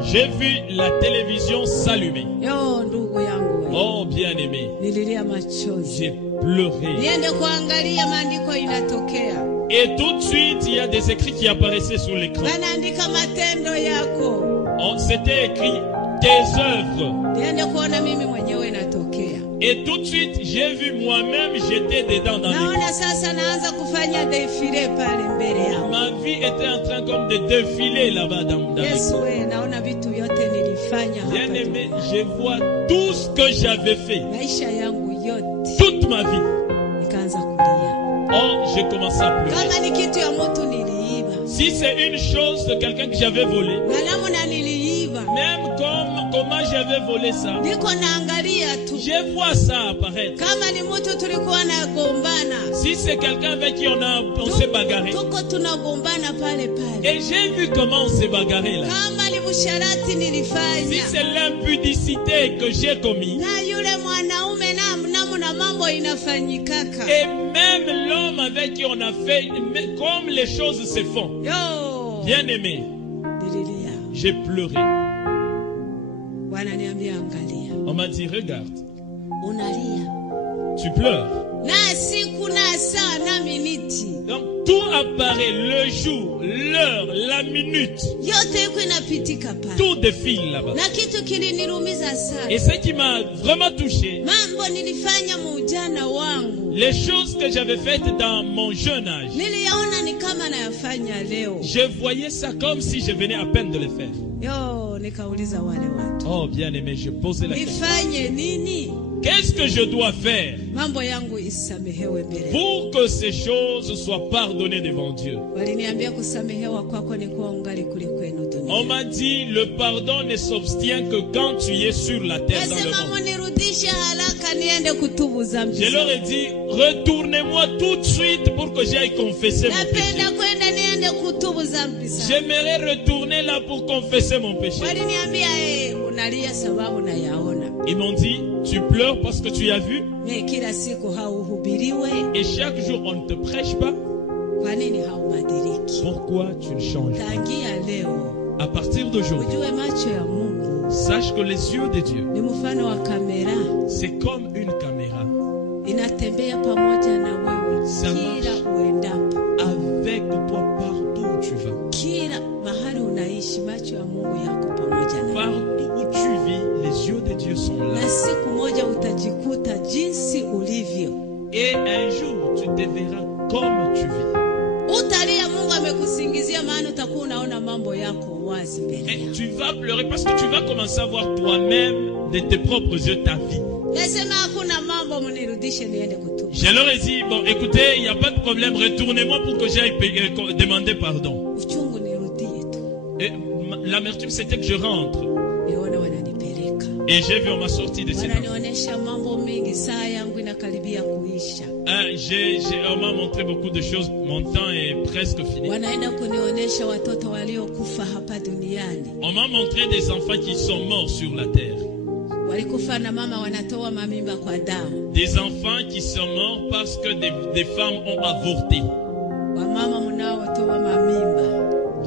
J'ai vu la télévision s'allumer. Oh bien-aimé, j'ai pleuré. Et tout de suite, il y a des écrits qui apparaissaient sur l'écran. C'était écrit tes œuvres. Et tout de suite, j'ai vu moi-même, j'étais dedans dans l'écran. Ma vie était en train comme de défiler là-bas dans l'écran. Bien-aimé, je vois tout ce que j'avais fait. Toute ma vie. Oh, j'ai commencé à pleurer. Si c'est une chose de quelqu'un que j'avais volé, même comment j'avais volé ça, je vois ça apparaître. Si c'est quelqu'un avec qui on s'est bagarré, et j'ai vu comment on s'est bagarré là. Si c'est l'impudicité que j'ai commis, et même l'homme avec qui on a fait, comme les choses se font. Bien aimé, j'ai pleuré. On m'a dit, regarde, tu pleures. maiti. Donc tout apparaît, le jour, l'heure, la minute. Yote yuko inapitika pale. Tout défile là-bas. Na kitu kilinirumiza sana. Et ce qui m'a vraiment touché, mambo nilifanya muujana wangu, les choses que j'avais faites dans mon jeune âge, niliyaona ni kama nayafanya leo. Je voyais ça comme si je venais à peine de le faire. Yo, nikauliza wale watu. Oh bien aimé, je posais la question. Nifanye nini? Qu'est-ce que je dois faire mambo yangu isamehewe mbele pour que ces choses soient pardonnées devant Dieu? Waliniambia kusamehewa kwako ni kuwa ungali kule kwenu dunia. On m'a dit le pardon ne s'obtient que quand tu es sur la terre dans le monde. Nirudishe haraka niende kutubu dhambi. Je leur ai dit retournez-moi tout de suite pour que j'aille confesser mon péché. Napenda kwenda niende kutubu dhambi sana. J'aimerais retourner là pour confesser mon péché. Waliniambia unalia sababu na yaona. Ils m'ont dit tu pleures parce que tu as vu. Mais kila siku hauhubiriwe. Et chaque jour on ne te prêche pas. Kwa nini haubadiliki? Pourquoi tu ne changes pas? Tangia leo, à partir d'aujourd'hui, ujue macho ya Mungu, sache que les yeux de Dieu, ni mfano wa kamera. C'est comme une caméra. Inatembea pamoja na wewe kila uendapo. Avec toi partout où tu vas. Kila mahali unaishi macho ya Mungu yako pamoja na wewe. Partout où tu vis, les yeux de Dieu sont là. Na siku moja utajikuta jinsi ulivyo. Et un jour tu te verras comme tu vis. Utalia Mungu amekusingizia maana utakuwa unaona mambo yako wazi mbele yako. Et tu vas pleurer parce que tu vas commencer à voir toi-même de tes propres yeux ta vie. Nasema hakuna mambo mnirudishe niende kutubu. Je leur ai dit bon écoutez, il y a pas de problème, retournez-moi pour que j'aille demander pardon. Uchungu nirudie tu. Et l'amertume c'était que je rentre. Niona wananipeleka. Et j'ai vu on m'a sorti de cette. Wananionyesha mambo mengi, saa yangu inakaribia kuisha. On m'a montré beaucoup de choses, mon temps est presque fini. Wanaenda kunionyesha watoto waliokufa hapa duniani. On m'a montré des enfants qui sont morts sur la terre. Walikufa na mama wanatoa mamimba kwa damu. Des enfants qui sont morts parce que des femmes ont avorté. Wamama mnaotoa mamimba.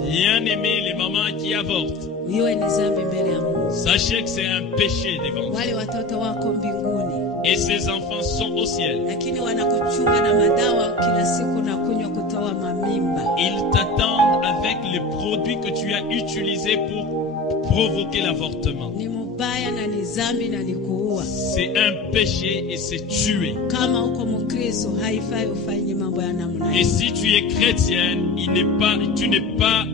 Bien aimés les mamans qui avortent. Hiyo ni dhambi mbele ya Mungu. Sachez que c'est un péché devant Dieu. Wale watoto wako mbinguni. Et ces enfants sont au ciel. Lakini wanakuchunga na madawa kila siku na kunywa kutoa mamimba. Ils t'attendent avec les produits que tu as utilisés pour provoquer l'avortement. Ni mubaya na ni dhambi na ni kuua. C'est un péché et c'est tuer. Kama uko Mkristo haifai ufanye mambo ya namna hiyo. Et si tu es chrétienne, tu n'es pas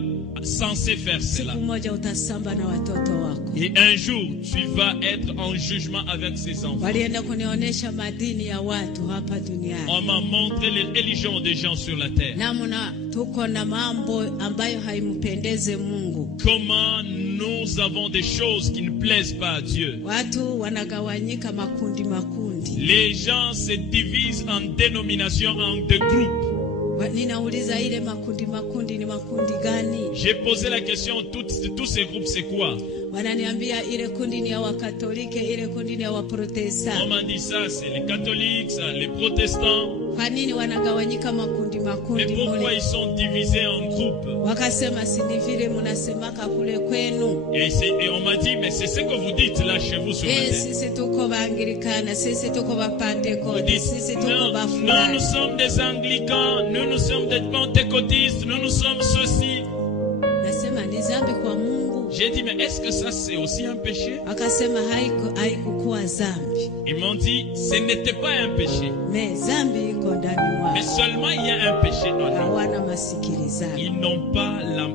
censé faire cela. Siku moja utasamba na watoto wako. Et un jour, tu vas être en jugement avec ces enfants. Walienda kunionyesha madini ya watu hapa duniani. On m'a montré les religions des gens sur la terre. Namna tuko na mambo ambayo haimpendeze Mungu. Comment nous avons des choses qui ne plaisent pas à Dieu. Watu wanagawanyika makundi makundi. Les gens se divisent en dénominations, en deux groupes. Ninauliza ile makundi makundi ni makundi gani? J'ai posé la question, tous ces groupes c'est quoi? Wananiambia ile kundi ni ya Wakatoliki, ile kundi ni ya Waprotestants. On m'a dit ça, c'est les catholiques, ça, les protestants. Kwa nini wanagawanyika makundi makundi? Mais pourquoi ils sont divisés en groupes? Wakasema si ni vile mnasemaka kule kwenu. Et on m'a dit mais c'est ce que vous dites là chez vous sur la terre. Sisi tuko Baanglikana, sisi tuko Bapentekoste, sisi tuko Bafulani. Nous sommes des anglicans, nous sommes des pentecôtistes, nous sommes ceci. Nasema ni dhambi kwa Mungu. J'ai dit mais est-ce que ça c'est aussi un péché? Akasema haikuwa dhambi. Ils m'ont dit ce n'était pas un péché. Mais dhambi iko ndani mwao. Mais seulement il y a un péché dans eux. Hawana masikilizano. Ils n'ont pas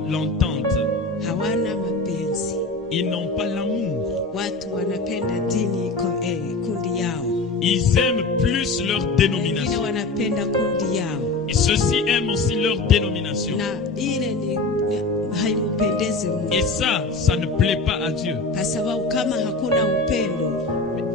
l'entente. Hawana mapenzi. Ils n'ont pas l'amour. Watu wanapenda dini kundi yao. Ils aiment plus leur dénomination. Wengine wanapenda kundi yao. Et ceux-ci aiment aussi leur dénomination. Na ile ni haimpendeze Mungu. Et ça ne plaît pas à Dieu. Kwa sababu kama hakuna upendo,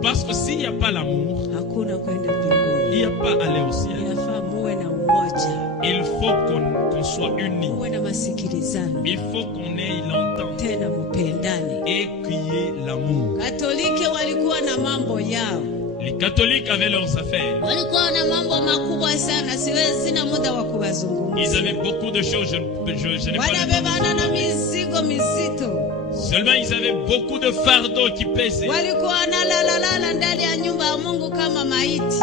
parce que s'il n'y a pas l'amour, hakuna kwenda mbinguni. Il n'y a pas aller au ciel. Inafaa muwe na umoja. Il faut qu'on soit unis. Muwe na masikilizano. Il faut qu'on ait l'entente. Tena mpendane. Et qu'il y ait l'amour. Katoliki walikuwa na mambo yao. Les catholiques avaient leurs affaires. Walikuwa na mambo makubwa sana, sina muda wa kuwazungumza. Ils avaient beaucoup de choses, je n'ai pas le temps. Wanabebana na mizigo mizito. Seulement ils avaient beaucoup de fardeaux qui pesaient. Walikuwa wanalala ndani ya nyumba ya Mungu kama maiti.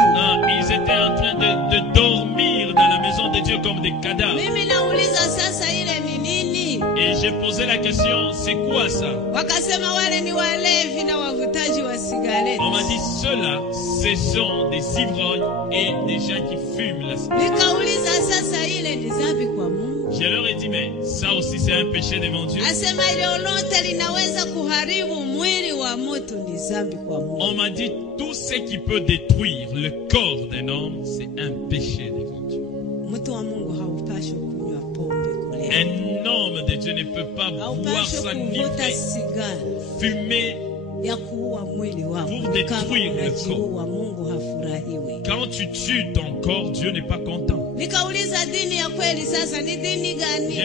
Ils étaient en train de dormir dans la maison de Dieu comme des cadavres. Mimi nauliza sasa ile ni nini? Et j'ai posé la question, c'est quoi ça? Wakasema wale ni walevi na wavutaji wa cigarette. On m'a dit ceux-là, ce sont des ivrognes et des gens qui fument la cigarette. Nikauliza sasa ile ni dhambi kwa Mungu? Je leur ai dit, mais ça aussi c'est un péché devant Dieu. Asema ile lolote linaweza kuharibu mwili wa mtu ni dhambi kwa Mungu. On m'a dit, tout ce qui peut détruire le corps d'un homme, c'est un péché devant Dieu. Mtu wa Mungu haupaswi kunywa pombe kule. Un homme de Dieu ne peut pas boire sa nivrée, fumer pour détruire le corps. Quand tu tues ton corps, Dieu n'est pas content. Je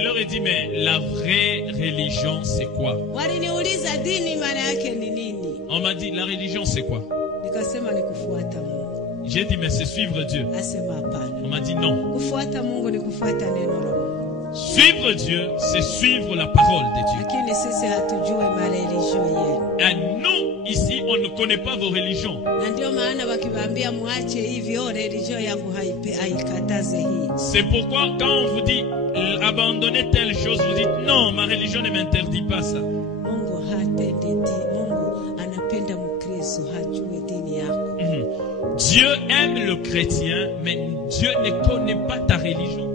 leur ai dit, mais la vraie religion, c'est quoi? On m'a dit, la religion, c'est quoi? J'ai dit, mais c'est suivre Dieu. On m'a dit, non. Suivre Dieu, c'est suivre la parole de Dieu. Et nous, ici, on ne connaît pas vos religions. C'est pourquoi, quand on vous dit abandonnez telle chose, vous dites non, ma religion ne m'interdit pas ça. Dieu aime le chrétien, mais Dieu ne connaît pas ta religion.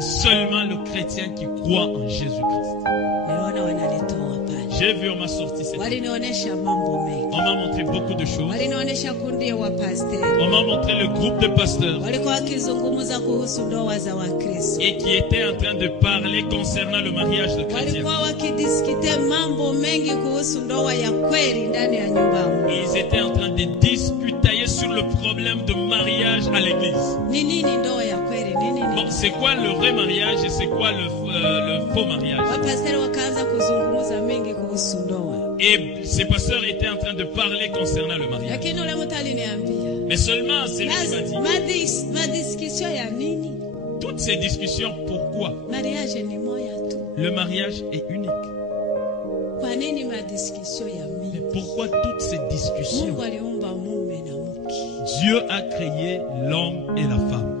Seulement le chrétien qui croit en Jésus-Christ. J'ai vu, on m'a sorti cette fois. On m'a montré beaucoup de choses. On m'a montré le groupe de pasteurs et qui étaient en train de parler concernant le mariage de chrétiens. Ils étaient en train de discuter sur le problème de mariage à l'église. Bon, c'est quoi le vrai mariage et c'est quoi le faux mariage? Et ces pasteurs étaient en train de parler concernant le mariage. Mais seulement c'est lui qui m'a dit. Toutes ces discussions, pourquoi? Le mariage est unique. Mais pourquoi toutes ces discussions? Dieu a créé l'homme et la femme.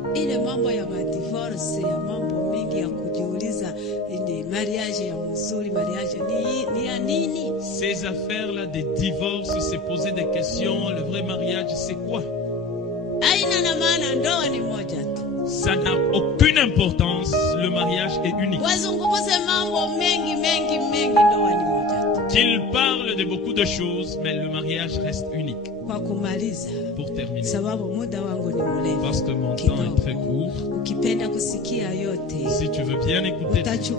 Ces affaires-là de divorce, se poser des questions, le vrai mariage, c'est quoi? Ça n'a aucune importance, le mariage est unique. Qu'il parle de beaucoup de choses, mais le mariage reste unique. Pour terminer, parce que mon temps est très court, si tu veux bien écouter, tu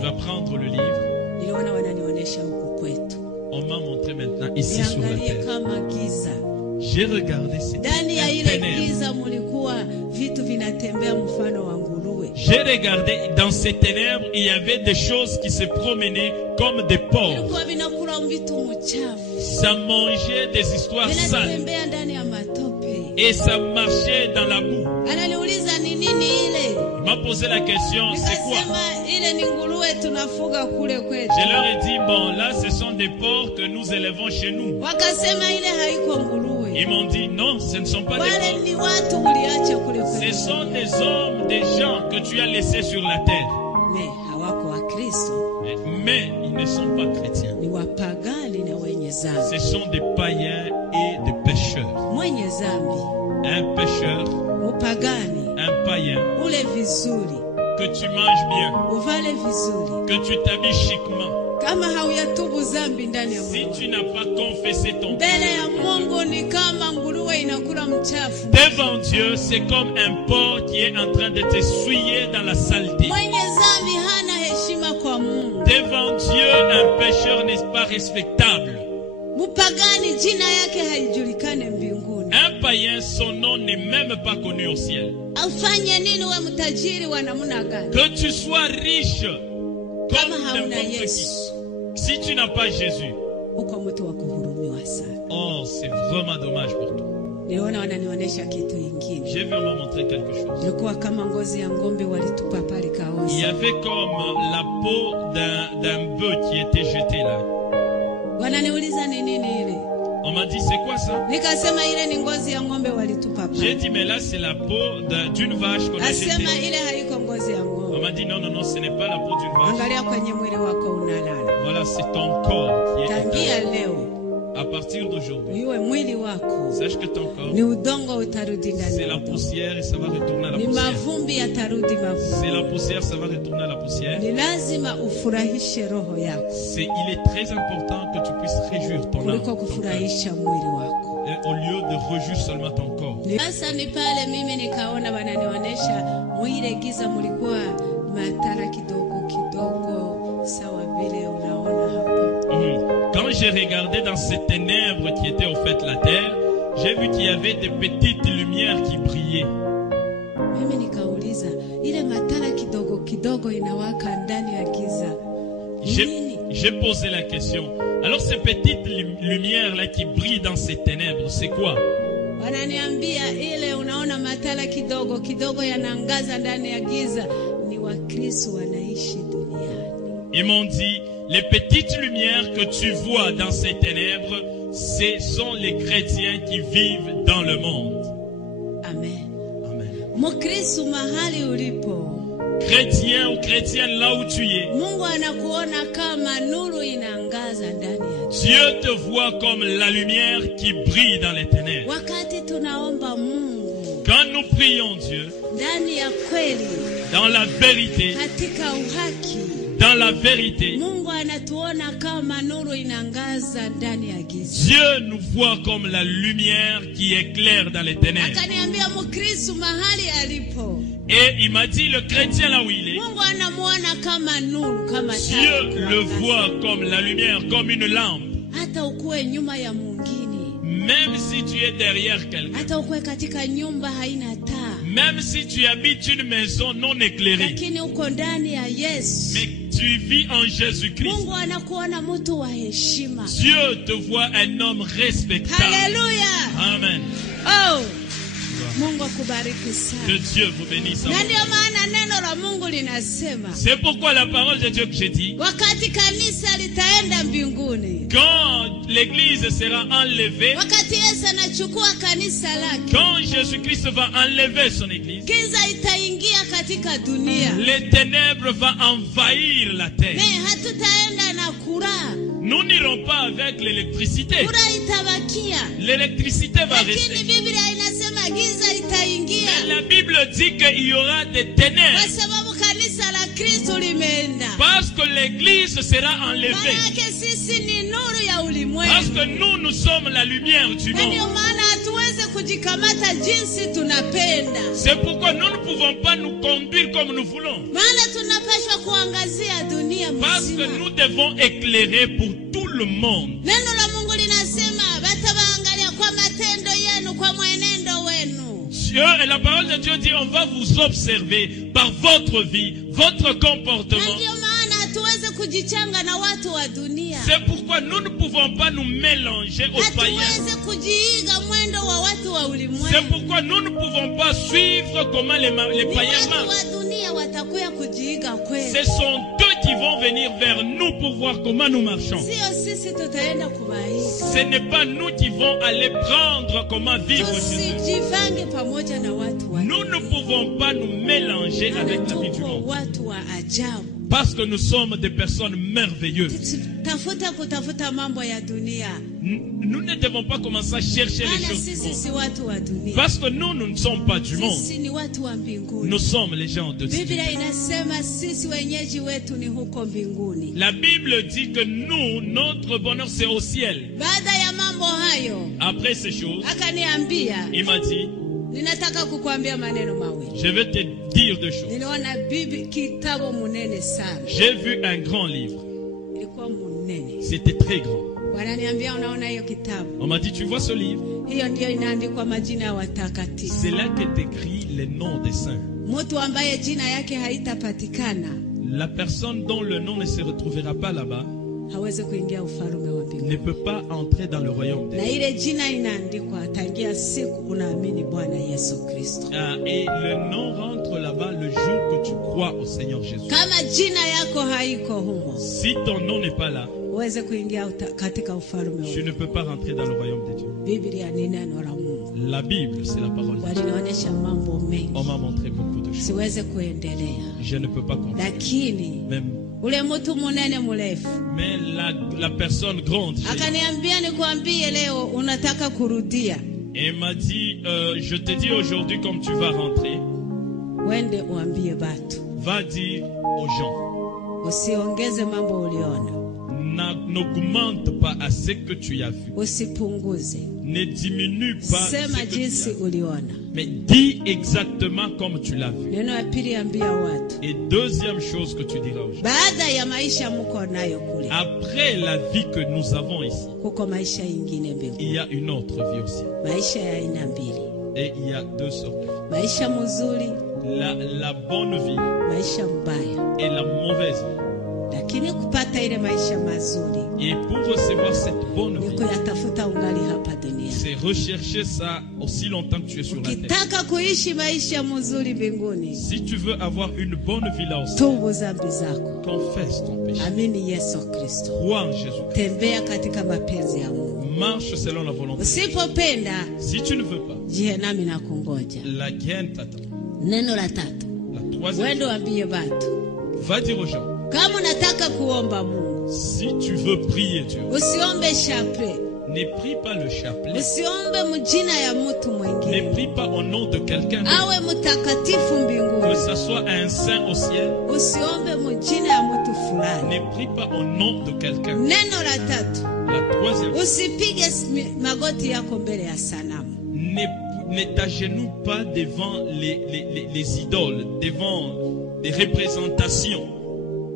vas prendre le livre. On m'a montré maintenant ici sur la terre. J'ai regardé ces ténèbres. J'ai regardé dans ces ténèbres, il y avait des choses qui se promenaient comme des porcs. Ça mangeait des histoires sales. Et ça marchait dans la boue. Il m'a posé la question, c'est quoi? Je leur ai dit, bon, là, ce sont des porcs que nous élevons chez nous. Ils m'ont dit, non, ce ne sont pas des porcs. Ce sont des hommes, des gens que tu as laissés sur la terre. Mais ils ne sont pas chrétiens. Ce sont des païens et des pécheurs. Un pécheur, un païen, que tu manges bien, que tu t'habilles chiquement. Si tu n'as pas confessé ton péché, devant Dieu, c'est comme un porc qui est en train de te souiller dans la saleté. Devant Dieu, un pécheur n'est pas respectable. Un païen, son nom n'est même pas connu au ciel. Que tu sois riche comme n'importe qui, si tu n'as pas Jésus, oh, c'est vraiment dommage pour toi. J'ai vu, on m'a montré quelque chose. Il y avait comme la peau d'un bœuf qui était jeté là. On On m'a dit, c'est quoi ça? Nikasema ile ni ngozi ya ng'ombe walitupa pale. J'ai dit, mais là c'est la peau d'une vache qu'on a jetée. Asema ile haiko ngozi ya ng'ombe. On m'a dit, non, non, non, ce n'est pas la peau d'une vache. Angalia kwenye mwili wako unalala. Voilà, c'est ton corps qui est Tangia leo. À partir d'aujourd'hui, sache que ton corps, c'est la poussière et ça va retourner à la poussière. C'est la poussière, ça va retourner à la poussière. Il est très important que tu puisses réjouir ton âme, ton au lieu de réjouir seulement ton corps. Quand j'ai regardé dans ces ténèbres qui étaient au fait la terre, j'ai vu qu'il y avait des petites lumières qui brillaient. J'ai posé la question. Alors ces petites lumières là qui brillent dans ces ténèbres, c'est quoi? Ils m'ont dit, les petites lumières que tu vois dans ces ténèbres, ce sont les chrétiens qui vivent dans le monde. Amen. Amen. Chrétien ou chrétienne là où tu es, Dieu te voit comme la lumière qui brille dans les ténèbres. Quand nous prions Dieu, dans la vérité, dans la vérité, Dieu nous voit comme la lumière qui éclaire dans les ténèbres. Et il m'a dit, le chrétien là où il est, Dieu le voit comme la lumière, comme une lampe. Même si tu es derrière quelqu'un, même si tu habites une maison non éclairée, mais tu vis en Jésus-Christ, Dieu te voit un homme respectable. Alléluia. Amen. Oh. Que Dieu vous bénisse. C'est pourquoi la parole de Dieu que j'ai dit, quand l'église sera enlevée, quand Jésus-Christ va enlever son église, les ténèbres vont envahir la terre. Nous n'irons pas avec l'électricité. L'électricité va rester. Mais la Bible dit qu'il y aura des ténèbres. Parce que l'église sera enlevée. Parce que nous sommes la lumière du monde. C'est pourquoi nous ne pouvons pas nous conduire comme nous voulons. Parce que nous devons éclairer pour tout le monde. Dieu, et la parole de Dieu dit, on va vous observer par votre vie, votre comportement. C'est pourquoi nous ne pouvons pas nous mélanger aux païens. C'est pourquoi nous ne pouvons pas suivre comment les païens marchent. Ce sont eux qui vont venir vers nous pour voir comment nous marchons. Ce n'est pas nous qui vont aller prendre comment vivre Jésus. Nous ne pouvons pas nous mélanger avec la vie du monde. Parce que nous sommes des personnes merveilleuses. Nous ne devons pas commencer à chercher les choses du monde. Parce que nous ne sommes pas du monde. Nous sommes les gens de Dieu. La Bible dit que nous, notre bonheur c'est au ciel. Après ces choses, il m'a dit, je vais te dire deux choses. J'ai vu un grand livre. C'était très grand. On m'a dit, tu vois ce livre? C'est là qu'est écrit les noms des saints. La personne dont le nom ne se retrouvera pas là-bas, hawezi kuingia ufalme wa mbinguni. Ne peut pas entrer dans le royaume des Na ile jina inaandikwa tangia siku unaamini Bwana Yesu Kristo. Et le nom rentre là-bas le jour que tu crois au Seigneur Jésus. Kama jina yako haiko humo, Si ton nom n'est pas là, uweze kuingia katika ufalme wa. tu ne peux pas rentrer dans le royaume de Dieu. Biblia ni neno la Mungu. La Bible, c'est la parole de Dieu. Walinionyesha mambo mengi. On m'a montré beaucoup de choses. Siweze kuendelea. Je ne peux pas continuer. Lakini Même, ule mtu munene mrefu mais la personne grande akaniambia nikwambie leo unataka kurudia. et m'a dit, je te dis aujourd'hui comme tu vas rentrer, Wende uambie batu. va dire aux gens, Usiongeze mambo uliona. n'augmente pas à ce que tu as vu. Usipunguze. Ne diminue pas ce Sema que tu jinsi as vu. uliona. Mais dis exactement comme tu l'as vu. Neno ya pili ambia watu. Et deuxième chose que tu diras aux gens, Baada ya maisha mko nayo kule. après la vie que nous avons ici, Kuko maisha ingine mbele. il y a une autre vie aussi. Maisha ya aina mbili. Et il y a deux sortes. Maisha mzuri, La bonne vie maisha mbaya. et la mauvaise vie. Lakini kupata ile maisha mazuri Et pour recevoir cette bonne ni vie, kuyatafuta ungali hapa dunia. c'est rechercher ça aussi longtemps que tu es sur la terre. Ukitaka kuishi maisha mzuri mbinguni, Si tu veux avoir une bonne vie là aussi, tubu dhambi zako. confesse ton péché. Amini Yesu Kristo. Crois en Jésus. Tembea katika mapenzi ya Mungu. Marche selon la volonté. Usipopenda, Si tu ne veux pas, jehanamu na kungoja. la guerre t'attend. Neno la tatu. La troisième Wende chose, waambie watu. va dire aux gens, Kama unataka kuomba Mungu, si tu veux prier Dieu, usiombe chapelet. ne prie pas le chapelet. Usiombe mjina ya mtu Ne mwingine. prie pas au nom de quelqu'un d'autre. Awe mtakatifu Que mbinguni. ce soit un saint au ciel. Usiombe mjina ya mtu fulani. Ne prie pas au nom de quelqu'un. Neno la tatu. La troisième, Usipige magoti yako mbele ya sanamu. ne t'agenouille pas devant les idoles, devant des représentations.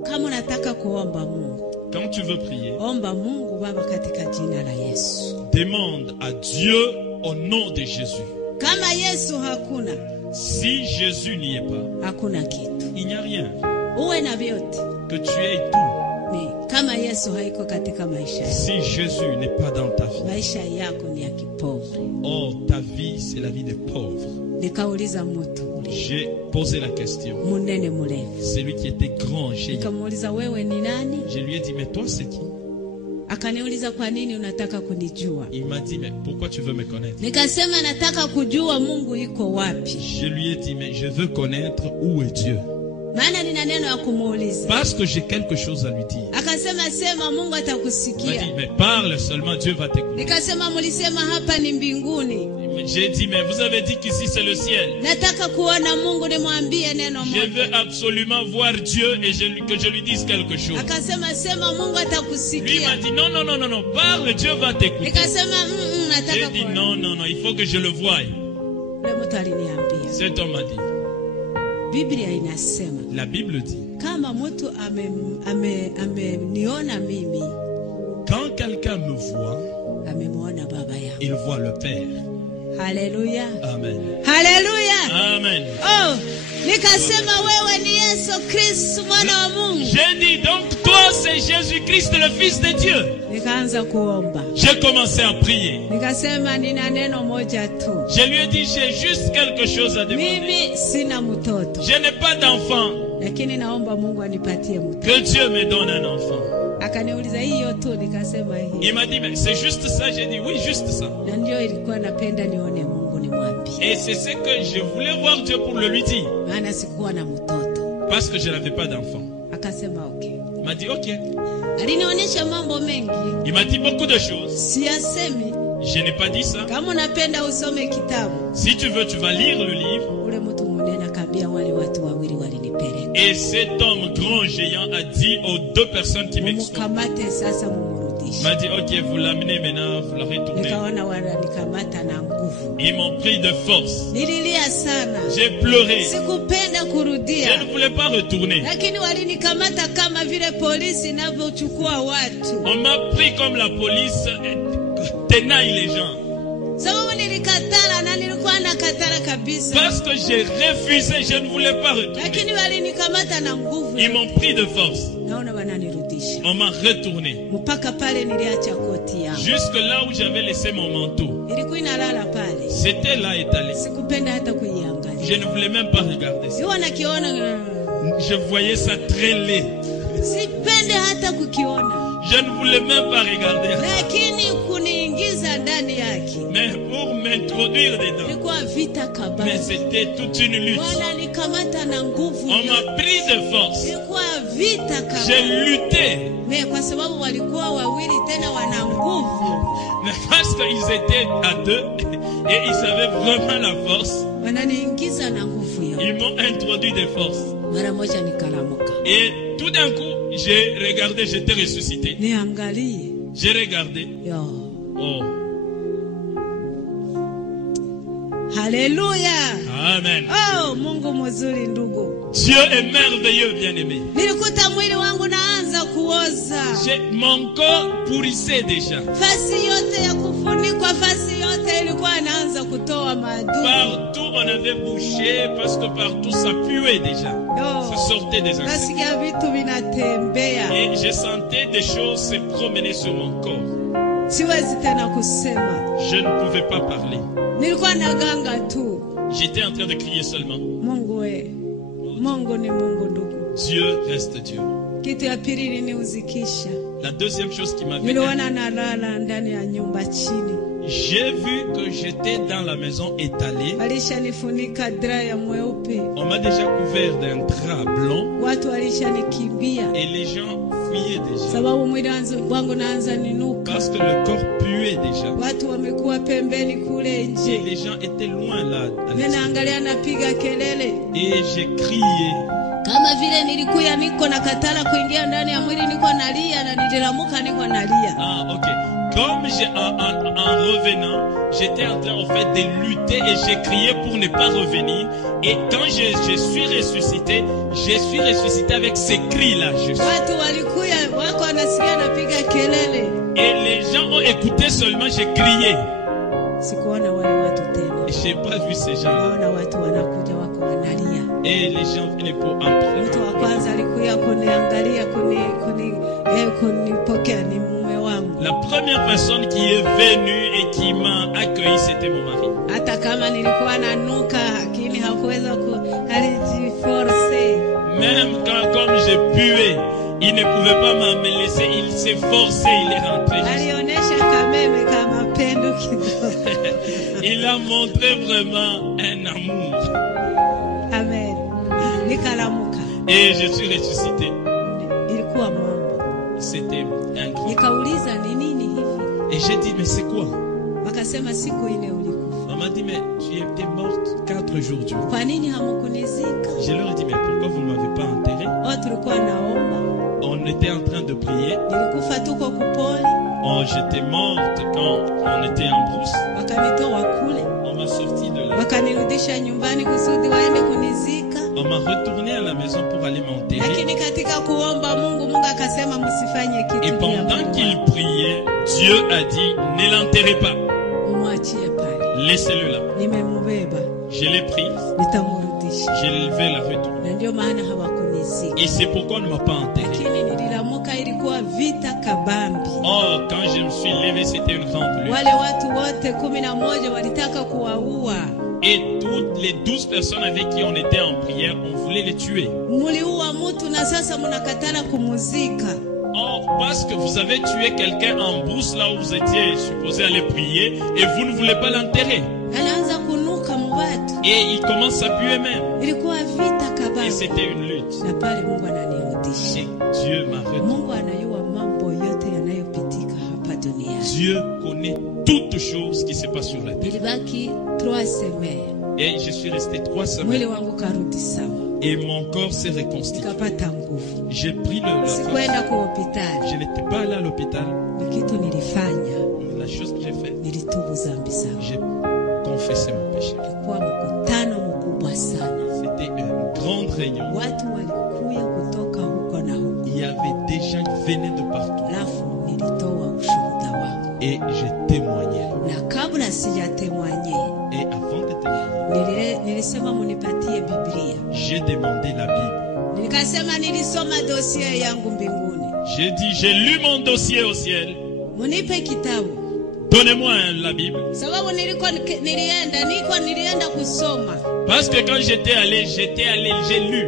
Kama unataka kuomba Mungu, Quand tu veux prier, omba Mungu Baba katika jina la Yesu. demande à Dieu au nom de Jésus. Kama Yesu hakuna, Si Jésus n'y est pas, hakuna kitu. il n'y a rien. Uwe na vyote. Que tu aies tout. Ni kama Yesu haiko katika maisha yako, Si Jésus n'est pas dans ta vie, maisha yako ni ya kipofu. oh, ta vie, c'est la vie des pauvres. Nikauliza mtu J'ai posé la question. munene mrefu, Celui qui était grand, nikamuuliza wewe ni nani? je lui ai dit, mais toi, c'est qui? Akaniuliza kwa nini unataka kunijua? Il m'a dit, mais pourquoi tu veux me connaître? Nikasema nataka kujua Mungu iko wapi, Je lui ai dit, mais je veux connaître où est Dieu. maana nina neno ya kumuuliza. Parce que j'ai quelque chose à lui dire. Akasema sema, Mungu Il m'a atakusikia. dit, mais parle seulement, Dieu va t'écouter. Nikasema mulisema hapa ni mbinguni, J'ai dit, mais vous avez dit qu'ici c'est le ciel. nataka kuona Mungu, nimwambie neno Je moja. veux absolument voir Dieu et que je lui dise quelque chose. Akasema sema, Mungu Lui m'a atakusikia. dit, non, non, non, non, non, parle, Dieu va t'écouter. Nikasema nataka J'ai dit, kuona. non, non, non, il faut que je le voie. Ule mtu aliniambia, Cet homme m'a dit, Biblia inasema la Bible dit, kama mtu ameniona mimi, quand quelqu'un me voit, amemwona baba yao. il voit le Père. Haleluya, Amen. haleluya. Amen. Oh, nikasema wewe ni Yesu Kristo mwana wa Mungu. J'ai dit, donc toi c'est Jésus-Christ le Fils de Dieu. Nikaanza kuomba, J'ai commencé à prier. nikasema nina neno moja tu, Je lui ai dit, j'ai juste quelque chose à demander. mimi sina mtoto, Je n'ai pas d'enfant. lakini naomba Mungu anipatie mtoto. Que Dieu me donne un enfant. Akaniuliza hiyo tu, nikasema Il hiyo, m'a dit, mais c'est juste ça. J'ai dit, oui, juste ça. na ndio ilikuwa napenda nione Mungu nimwambie, Et c'est ce que je voulais voir Dieu pour le lui dire. maana sikuwa na mtoto. Parce que je n'avais pas d'enfant. Akasema okay. Il m'a dit, ok. Alinionyesha mambo mengi, Il m'a dit beaucoup de choses. siyasemi. Je n'ai pas dit ça. Kama unapenda usome kitabu, Si tu veux, tu vas lire le livre. ule mtu munene akaambia wale watu wawili walinipeleka, Et cet homme grand géant a dit aux deux personnes qui m'exploitaient. mumukamate sasa, Il mumurudishe. m'a dit, ok, vous l'amenez maintenant, vous la retournez. Nikaona wananikamata na nguvu, Ils m'ont pris de force. nililia sana, J'ai pleuré. sikupenda Je kurudia, ne voulais pas retourner. lakini walinikamata kama vile polisi inavyochukua watu, On m'a pris comme la police tenaille les gens. sababu nilikatala na nilikuwa Parce que j'ai refusé, je ne voulais pas retourner. Ils m'ont pris de force. On m'a retourné. Jusque là où j'avais laissé mon manteau. C'était là étalé. Je ne voulais même pas regarder ça. Je voyais ça très laid. Je ne voulais même pas regarder ça. Mais pour m'introduire dedans, mais c'était toute une lutte. On m'a pris de force. J'ai lutté. Mais parce qu'ils étaient à deux et ils avaient vraiment la force, ils m'ont introduit de force. Et tout d'un coup, j'ai regardé, j'étais ressuscité. J'ai regardé. Oh. Alléluia. Amen. Oh, Mungu mzuri ndugu. Dieu est merveilleux, bien-aimé. Nilikuta mwili wangu naanza kuoza. Mon corps pourrissait déjà. Fasi yote ya kufunikwa, fasi yote ilikuwa inaanza kutoa maadui. Partout on avait bouché parce que partout ça puait déjà. Ça sortait des insectes. Nasikia vitu vinatembea. Et je sentais des choses se promener sur mon corps. Siwezi tena kusema. Je ne pouvais pas parler. Nilikuwa naganga tu. J'étais en train de crier seulement. Mungu we. Mungu ni Mungu ndugu. Dieu reste Dieu. Kitu ya pili niliuzikisha. La deuxième chose qui m'a niliona nalala ndani ya nyumba chini. J'ai vu que j'étais dans la maison étalée. Walishanifunika drap ya mweupe. On m'a déjà couvert d'un drap blanc. Watu walishanikimbia. Et les gens fuyaient déjà. Sababu mwili wangu naanza ninuka. Parce que le corps puait déjà. Watu wamekuwa pembeni kule nje. Et les gens étaient loin là. Ninaangalia napiga kelele. Et j'ai crié. Kama vile nilikuwa niko na katala kuingia ndani ya mwili, niko nalia na nililamuka niko nalia. Ah, OK. Comme en revenant, j'étais en train en fait de lutter et j'ai crié pour ne pas revenir. Et quand je suis ressuscité avec ces cris-là. Et les gens ont écouté seulement, j'ai crié. Et je n'ai pas vu ces gens-là. Et les gens venaient pour entrer. La première personne qui est venue et qui m'a accueilli, c'était mon mari. Même quand, comme je puais, il ne pouvait pas me laisser, il s'est forcé, il est rentré. Il a montré vraiment un amour. Amen. Et je suis ressuscité. C'était un grand. Et j'ai dit, mais c'est quoi? On m'a dit, mais tu étais morte 4 jours durant. Je leur ai dit, mais pourquoi vous ne m'avez pas enterré? On était en train de prier. J'étais morte quand on était en brousse. On m'a sorti de là. On m'a retourné à la maison pour aller m'enterrer. Et pendant qu'il priait, Dieu a dit, ne l'enterrez pas. Laissez-le là. Je l'ai pris. Je vais la retourner. Et c'est pourquoi on ne m'a pas enterré. Oh, quand je me suis levé, c'était une grande lutte. Et toutes les 12 personnes avec qui on était en prière, on voulait les tuer. Oh, parce que vous avez tué quelqu'un en brousse là où vous étiez supposé aller prier et vous ne voulez pas l'enterrer. Et il commence à puer même. Et c'était une lutte. Et Dieu m'a retenu. Dieu connaît toutes choses qui se passent sur la terre. Et je suis resté 3 semaines. Et mon corps s'est reconstitué. J'ai pris la force. Je n'étais pas allé à l'hôpital. La chose que j'ai faite, j'ai confessé mon péché. C'était une grande réunion. Il y avait des gens qui venaient de partout. Et j'ai témoigné. Et avant de témoigner, nilisema munipatie Biblia. J'ai demandé la Bible. Nikasema nilisoma dossier yangu mbinguni. J'ai dit, j'ai lu mon dossier au ciel. Munipe kitabu. Donnez-moi la Bible. Sababu nilienda kusoma. Parce que quand j'étais allé, j'ai lu.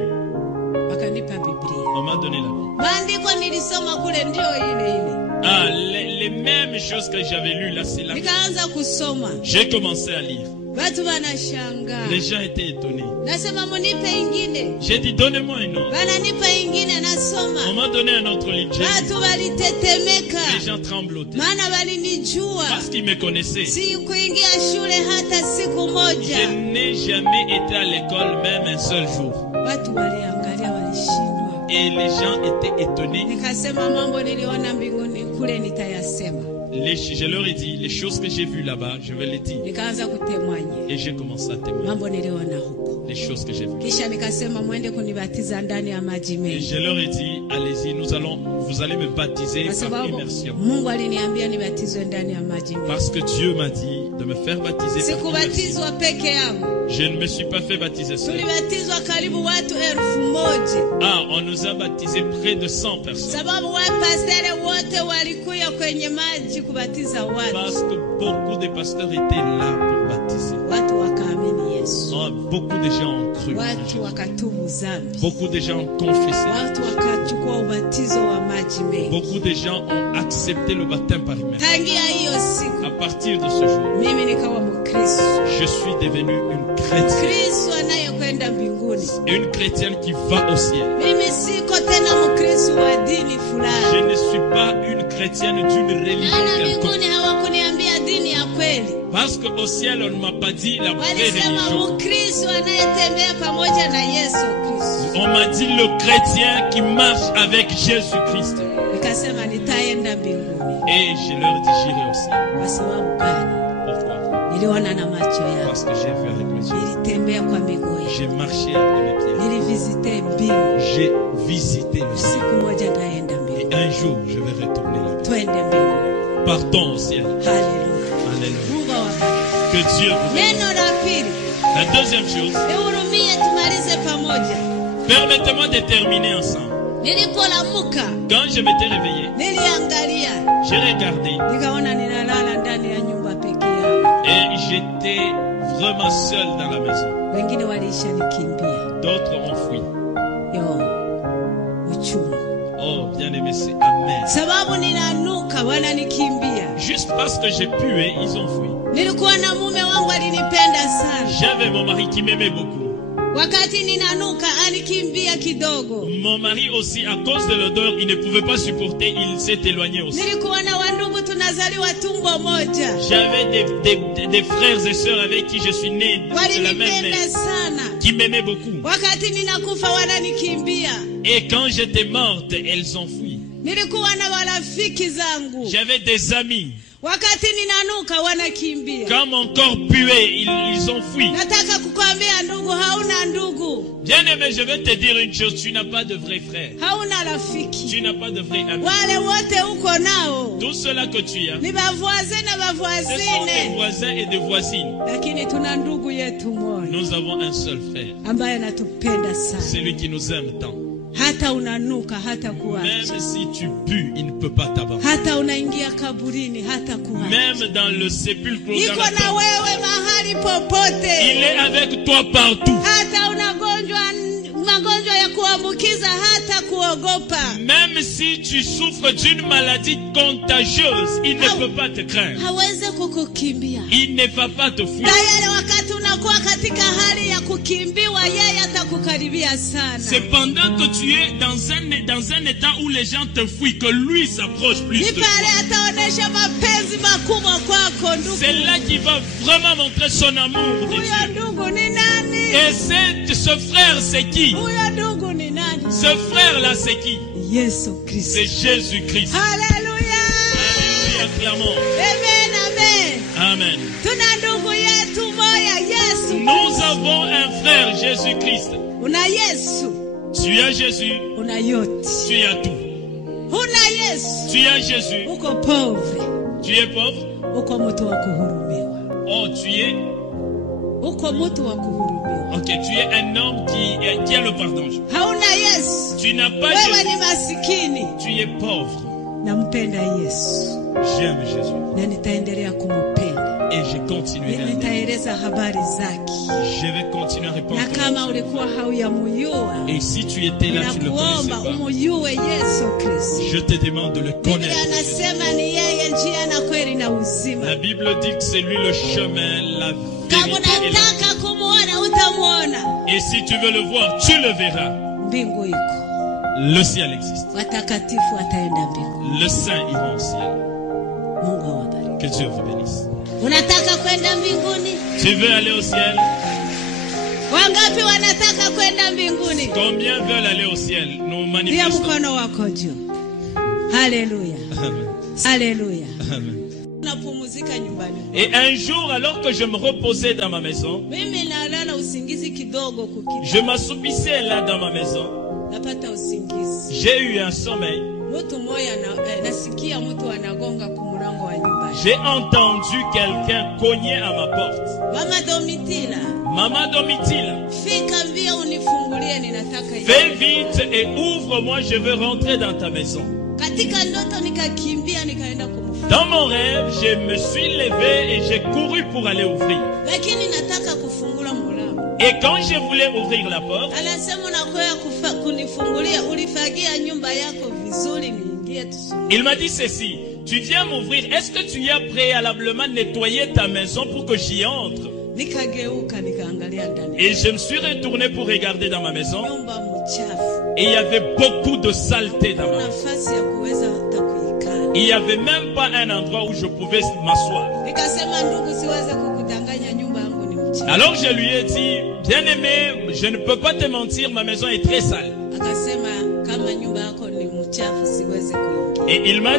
Wakanipa Biblia. On m'a donné la Bible. Maandiko nilisoma kule ndio ile. Ah, les mêmes choses que j'avais lues là, c'est là. Nikaanza kusoma. J'ai commencé à lire. Watu wanashangaa. Les gens étaient étonnés. Nasema munipe ingine. J'ai dit, donnez-moi une autre. Wananipa ingine nasoma. On m'a donné un autre livre. Watu walitetemeka. Les gens tremblotaient. Maana walinijua. Parce qu'ils me connaissaient. Si kuingia shule hata siku moja. Je n'ai jamais été à l'école même un seul jour. Watu waliangalia walishindwa. Et les gens étaient étonnés. Nikasema mambo niliona mbinguni kule nitayasema. Je leur ai dit, les choses que j'ai vues là-bas, je vais les dire. Nikaanza kutemwanya. Et j'ai commencé à témoigner. Mambo niliona huko. Les choses que j'ai vues. Kisha nikasema mwende kunibatiza ndani ya maji mengi. Et je leur ai dit, allez-y, vous allez me baptiser par immersion. Mungu aliniambia nibatizwe ndani ya maji mengi. Parce que Dieu m'a dit de me faire baptiser par immersion. Sikubatizwa peke yangu. Je ne me suis pas fait baptiser seul. Tulibatizwa karibu watu 1000. Ah, on nous a baptisé près de 100 personnes. Sababu wapasteri wote walikuja kwenye maji kubatiza watu. Parce que beaucoup de pasteurs étaient là pour baptiser. Watu wakaamini Yesu. Oh, beaucoup de gens ont cru. Watu wakatubu dhambi. Beaucoup de gens ont confessé. Watu wakachukua ubatizo wa maji mengi. Beaucoup de gens ont accepté le baptême par immersion. Tangia hiyo siku. À partir de ce jour, mimi nikawa Mkristo. Je suis devenu une chrétienne. Kristo anayekwenda mbinguni. Une chrétienne qui va au ciel. Mimi siko tena Mkristo wa dini fulani. Je ne suis pas une chrétienne d'une religion quelconque. Mbinguni hawakuniambia dini ya kweli. Parce qu'au ciel, on ne m'a pas dit la vraie religion. On m'a dit le chrétien qui marche avec Jésus-Christ. Et je leur dis, j'irai au ciel. Pourquoi? Parce que j'ai vu avec mes yeux. J'ai marché avec mes pieds. J'ai visité le ciel. Et un jour, je vais retourner là-bas. Partons au ciel. Alléluia. Que Dieu vous bénisse. La deuxième chose, permettez-moi de terminer ensemble. Quand je m'étais réveillé, j'ai regardé et j'étais vraiment seul dans la maison. D'autres ont fui. Oh, bien-aimé, c'est amer. Juste parce que j'ai pué, ils ont fui. J'avais mon mari qui m'aimait beaucoup. Mon mari aussi, à cause de l'odeur, il ne pouvait pas supporter, il s'est éloigné aussi. J'avais des frères et sœurs avec qui je suis né de la même mère, qui m'aimaient beaucoup. Et quand j'étais morte, elles ont fui. J'avais des amis. Quand mon corps puait, ils ont fui. Bien aimé, je vais te dire une chose, tu n'as pas de vrai frère. Tu n'as pas de vrai ami. Tout cela que tu as, ce sont des voisins et des voisines. Nous avons un seul frère. C'est lui qui nous aime tant. Même si tu pues, il ne peut pas t'abandonner. Même dans le sépulcre, il est avec toi partout. Même si tu souffres d'une maladie contagieuse, il ne peut pas te craindre. Il ne va pas te fuir. C'est pendant que tu es dans un état où les gens te fuient que lui s'approche plus de toi. C'est là qu'il va vraiment montrer son amour de Dieu. Et ce frère, c'est qui? Ce frère-là, c'est qui? C'est Jésus-Christ. Alléluia. Alléluia, clairement. Amen. Nous avons un frère, Jésus-Christ. Tu as Jésus. Tu as tout. Tu as Jésus. Tu es pauvre. Oh, tu es Ok, tu es un homme qui a le pardon. Tu n'as pas Jésus. Tu es pauvre. J'aime Jésus. Et je continuerai à l'aimer. Je vais continuer à répondre. Et si tu étais là, tu ne le connaissais pas. Je te demande de le connaître. La Bible dit que c'est lui le chemin, la vérité et la vie. Et si tu veux le voir, tu le verras. Le ciel existe. Le saint ira au ciel. Que Dieu vous bénisse. Tu veux aller au ciel? Combien veulent aller au ciel? Nous manifestons. Alléluia. Alléluia. Et un jour, alors que je me reposais dans ma maison, je m'assoupissais là dans ma maison. J'ai eu un sommeil. J'ai entendu quelqu'un cogner à ma porte. Maman Domitila. Fais vite et ouvre-moi, je veux rentrer dans ta maison. Dans mon rêve, je me suis levé et j'ai couru pour aller ouvrir. Et quand je voulais ouvrir la porte, il m'a dit ceci: tu viens m'ouvrir, est-ce que tu as préalablement nettoyé ta maison pour que j'y entre? Et je me suis retourné pour regarder dans ma maison. Et il y avait beaucoup de saleté dans ma maison. Il n'y avait même pas un endroit où je pouvais m'asseoir. Alors je lui ai dit: bien-aimé, je ne peux pas te mentir, ma maison est très sale. Et il m'a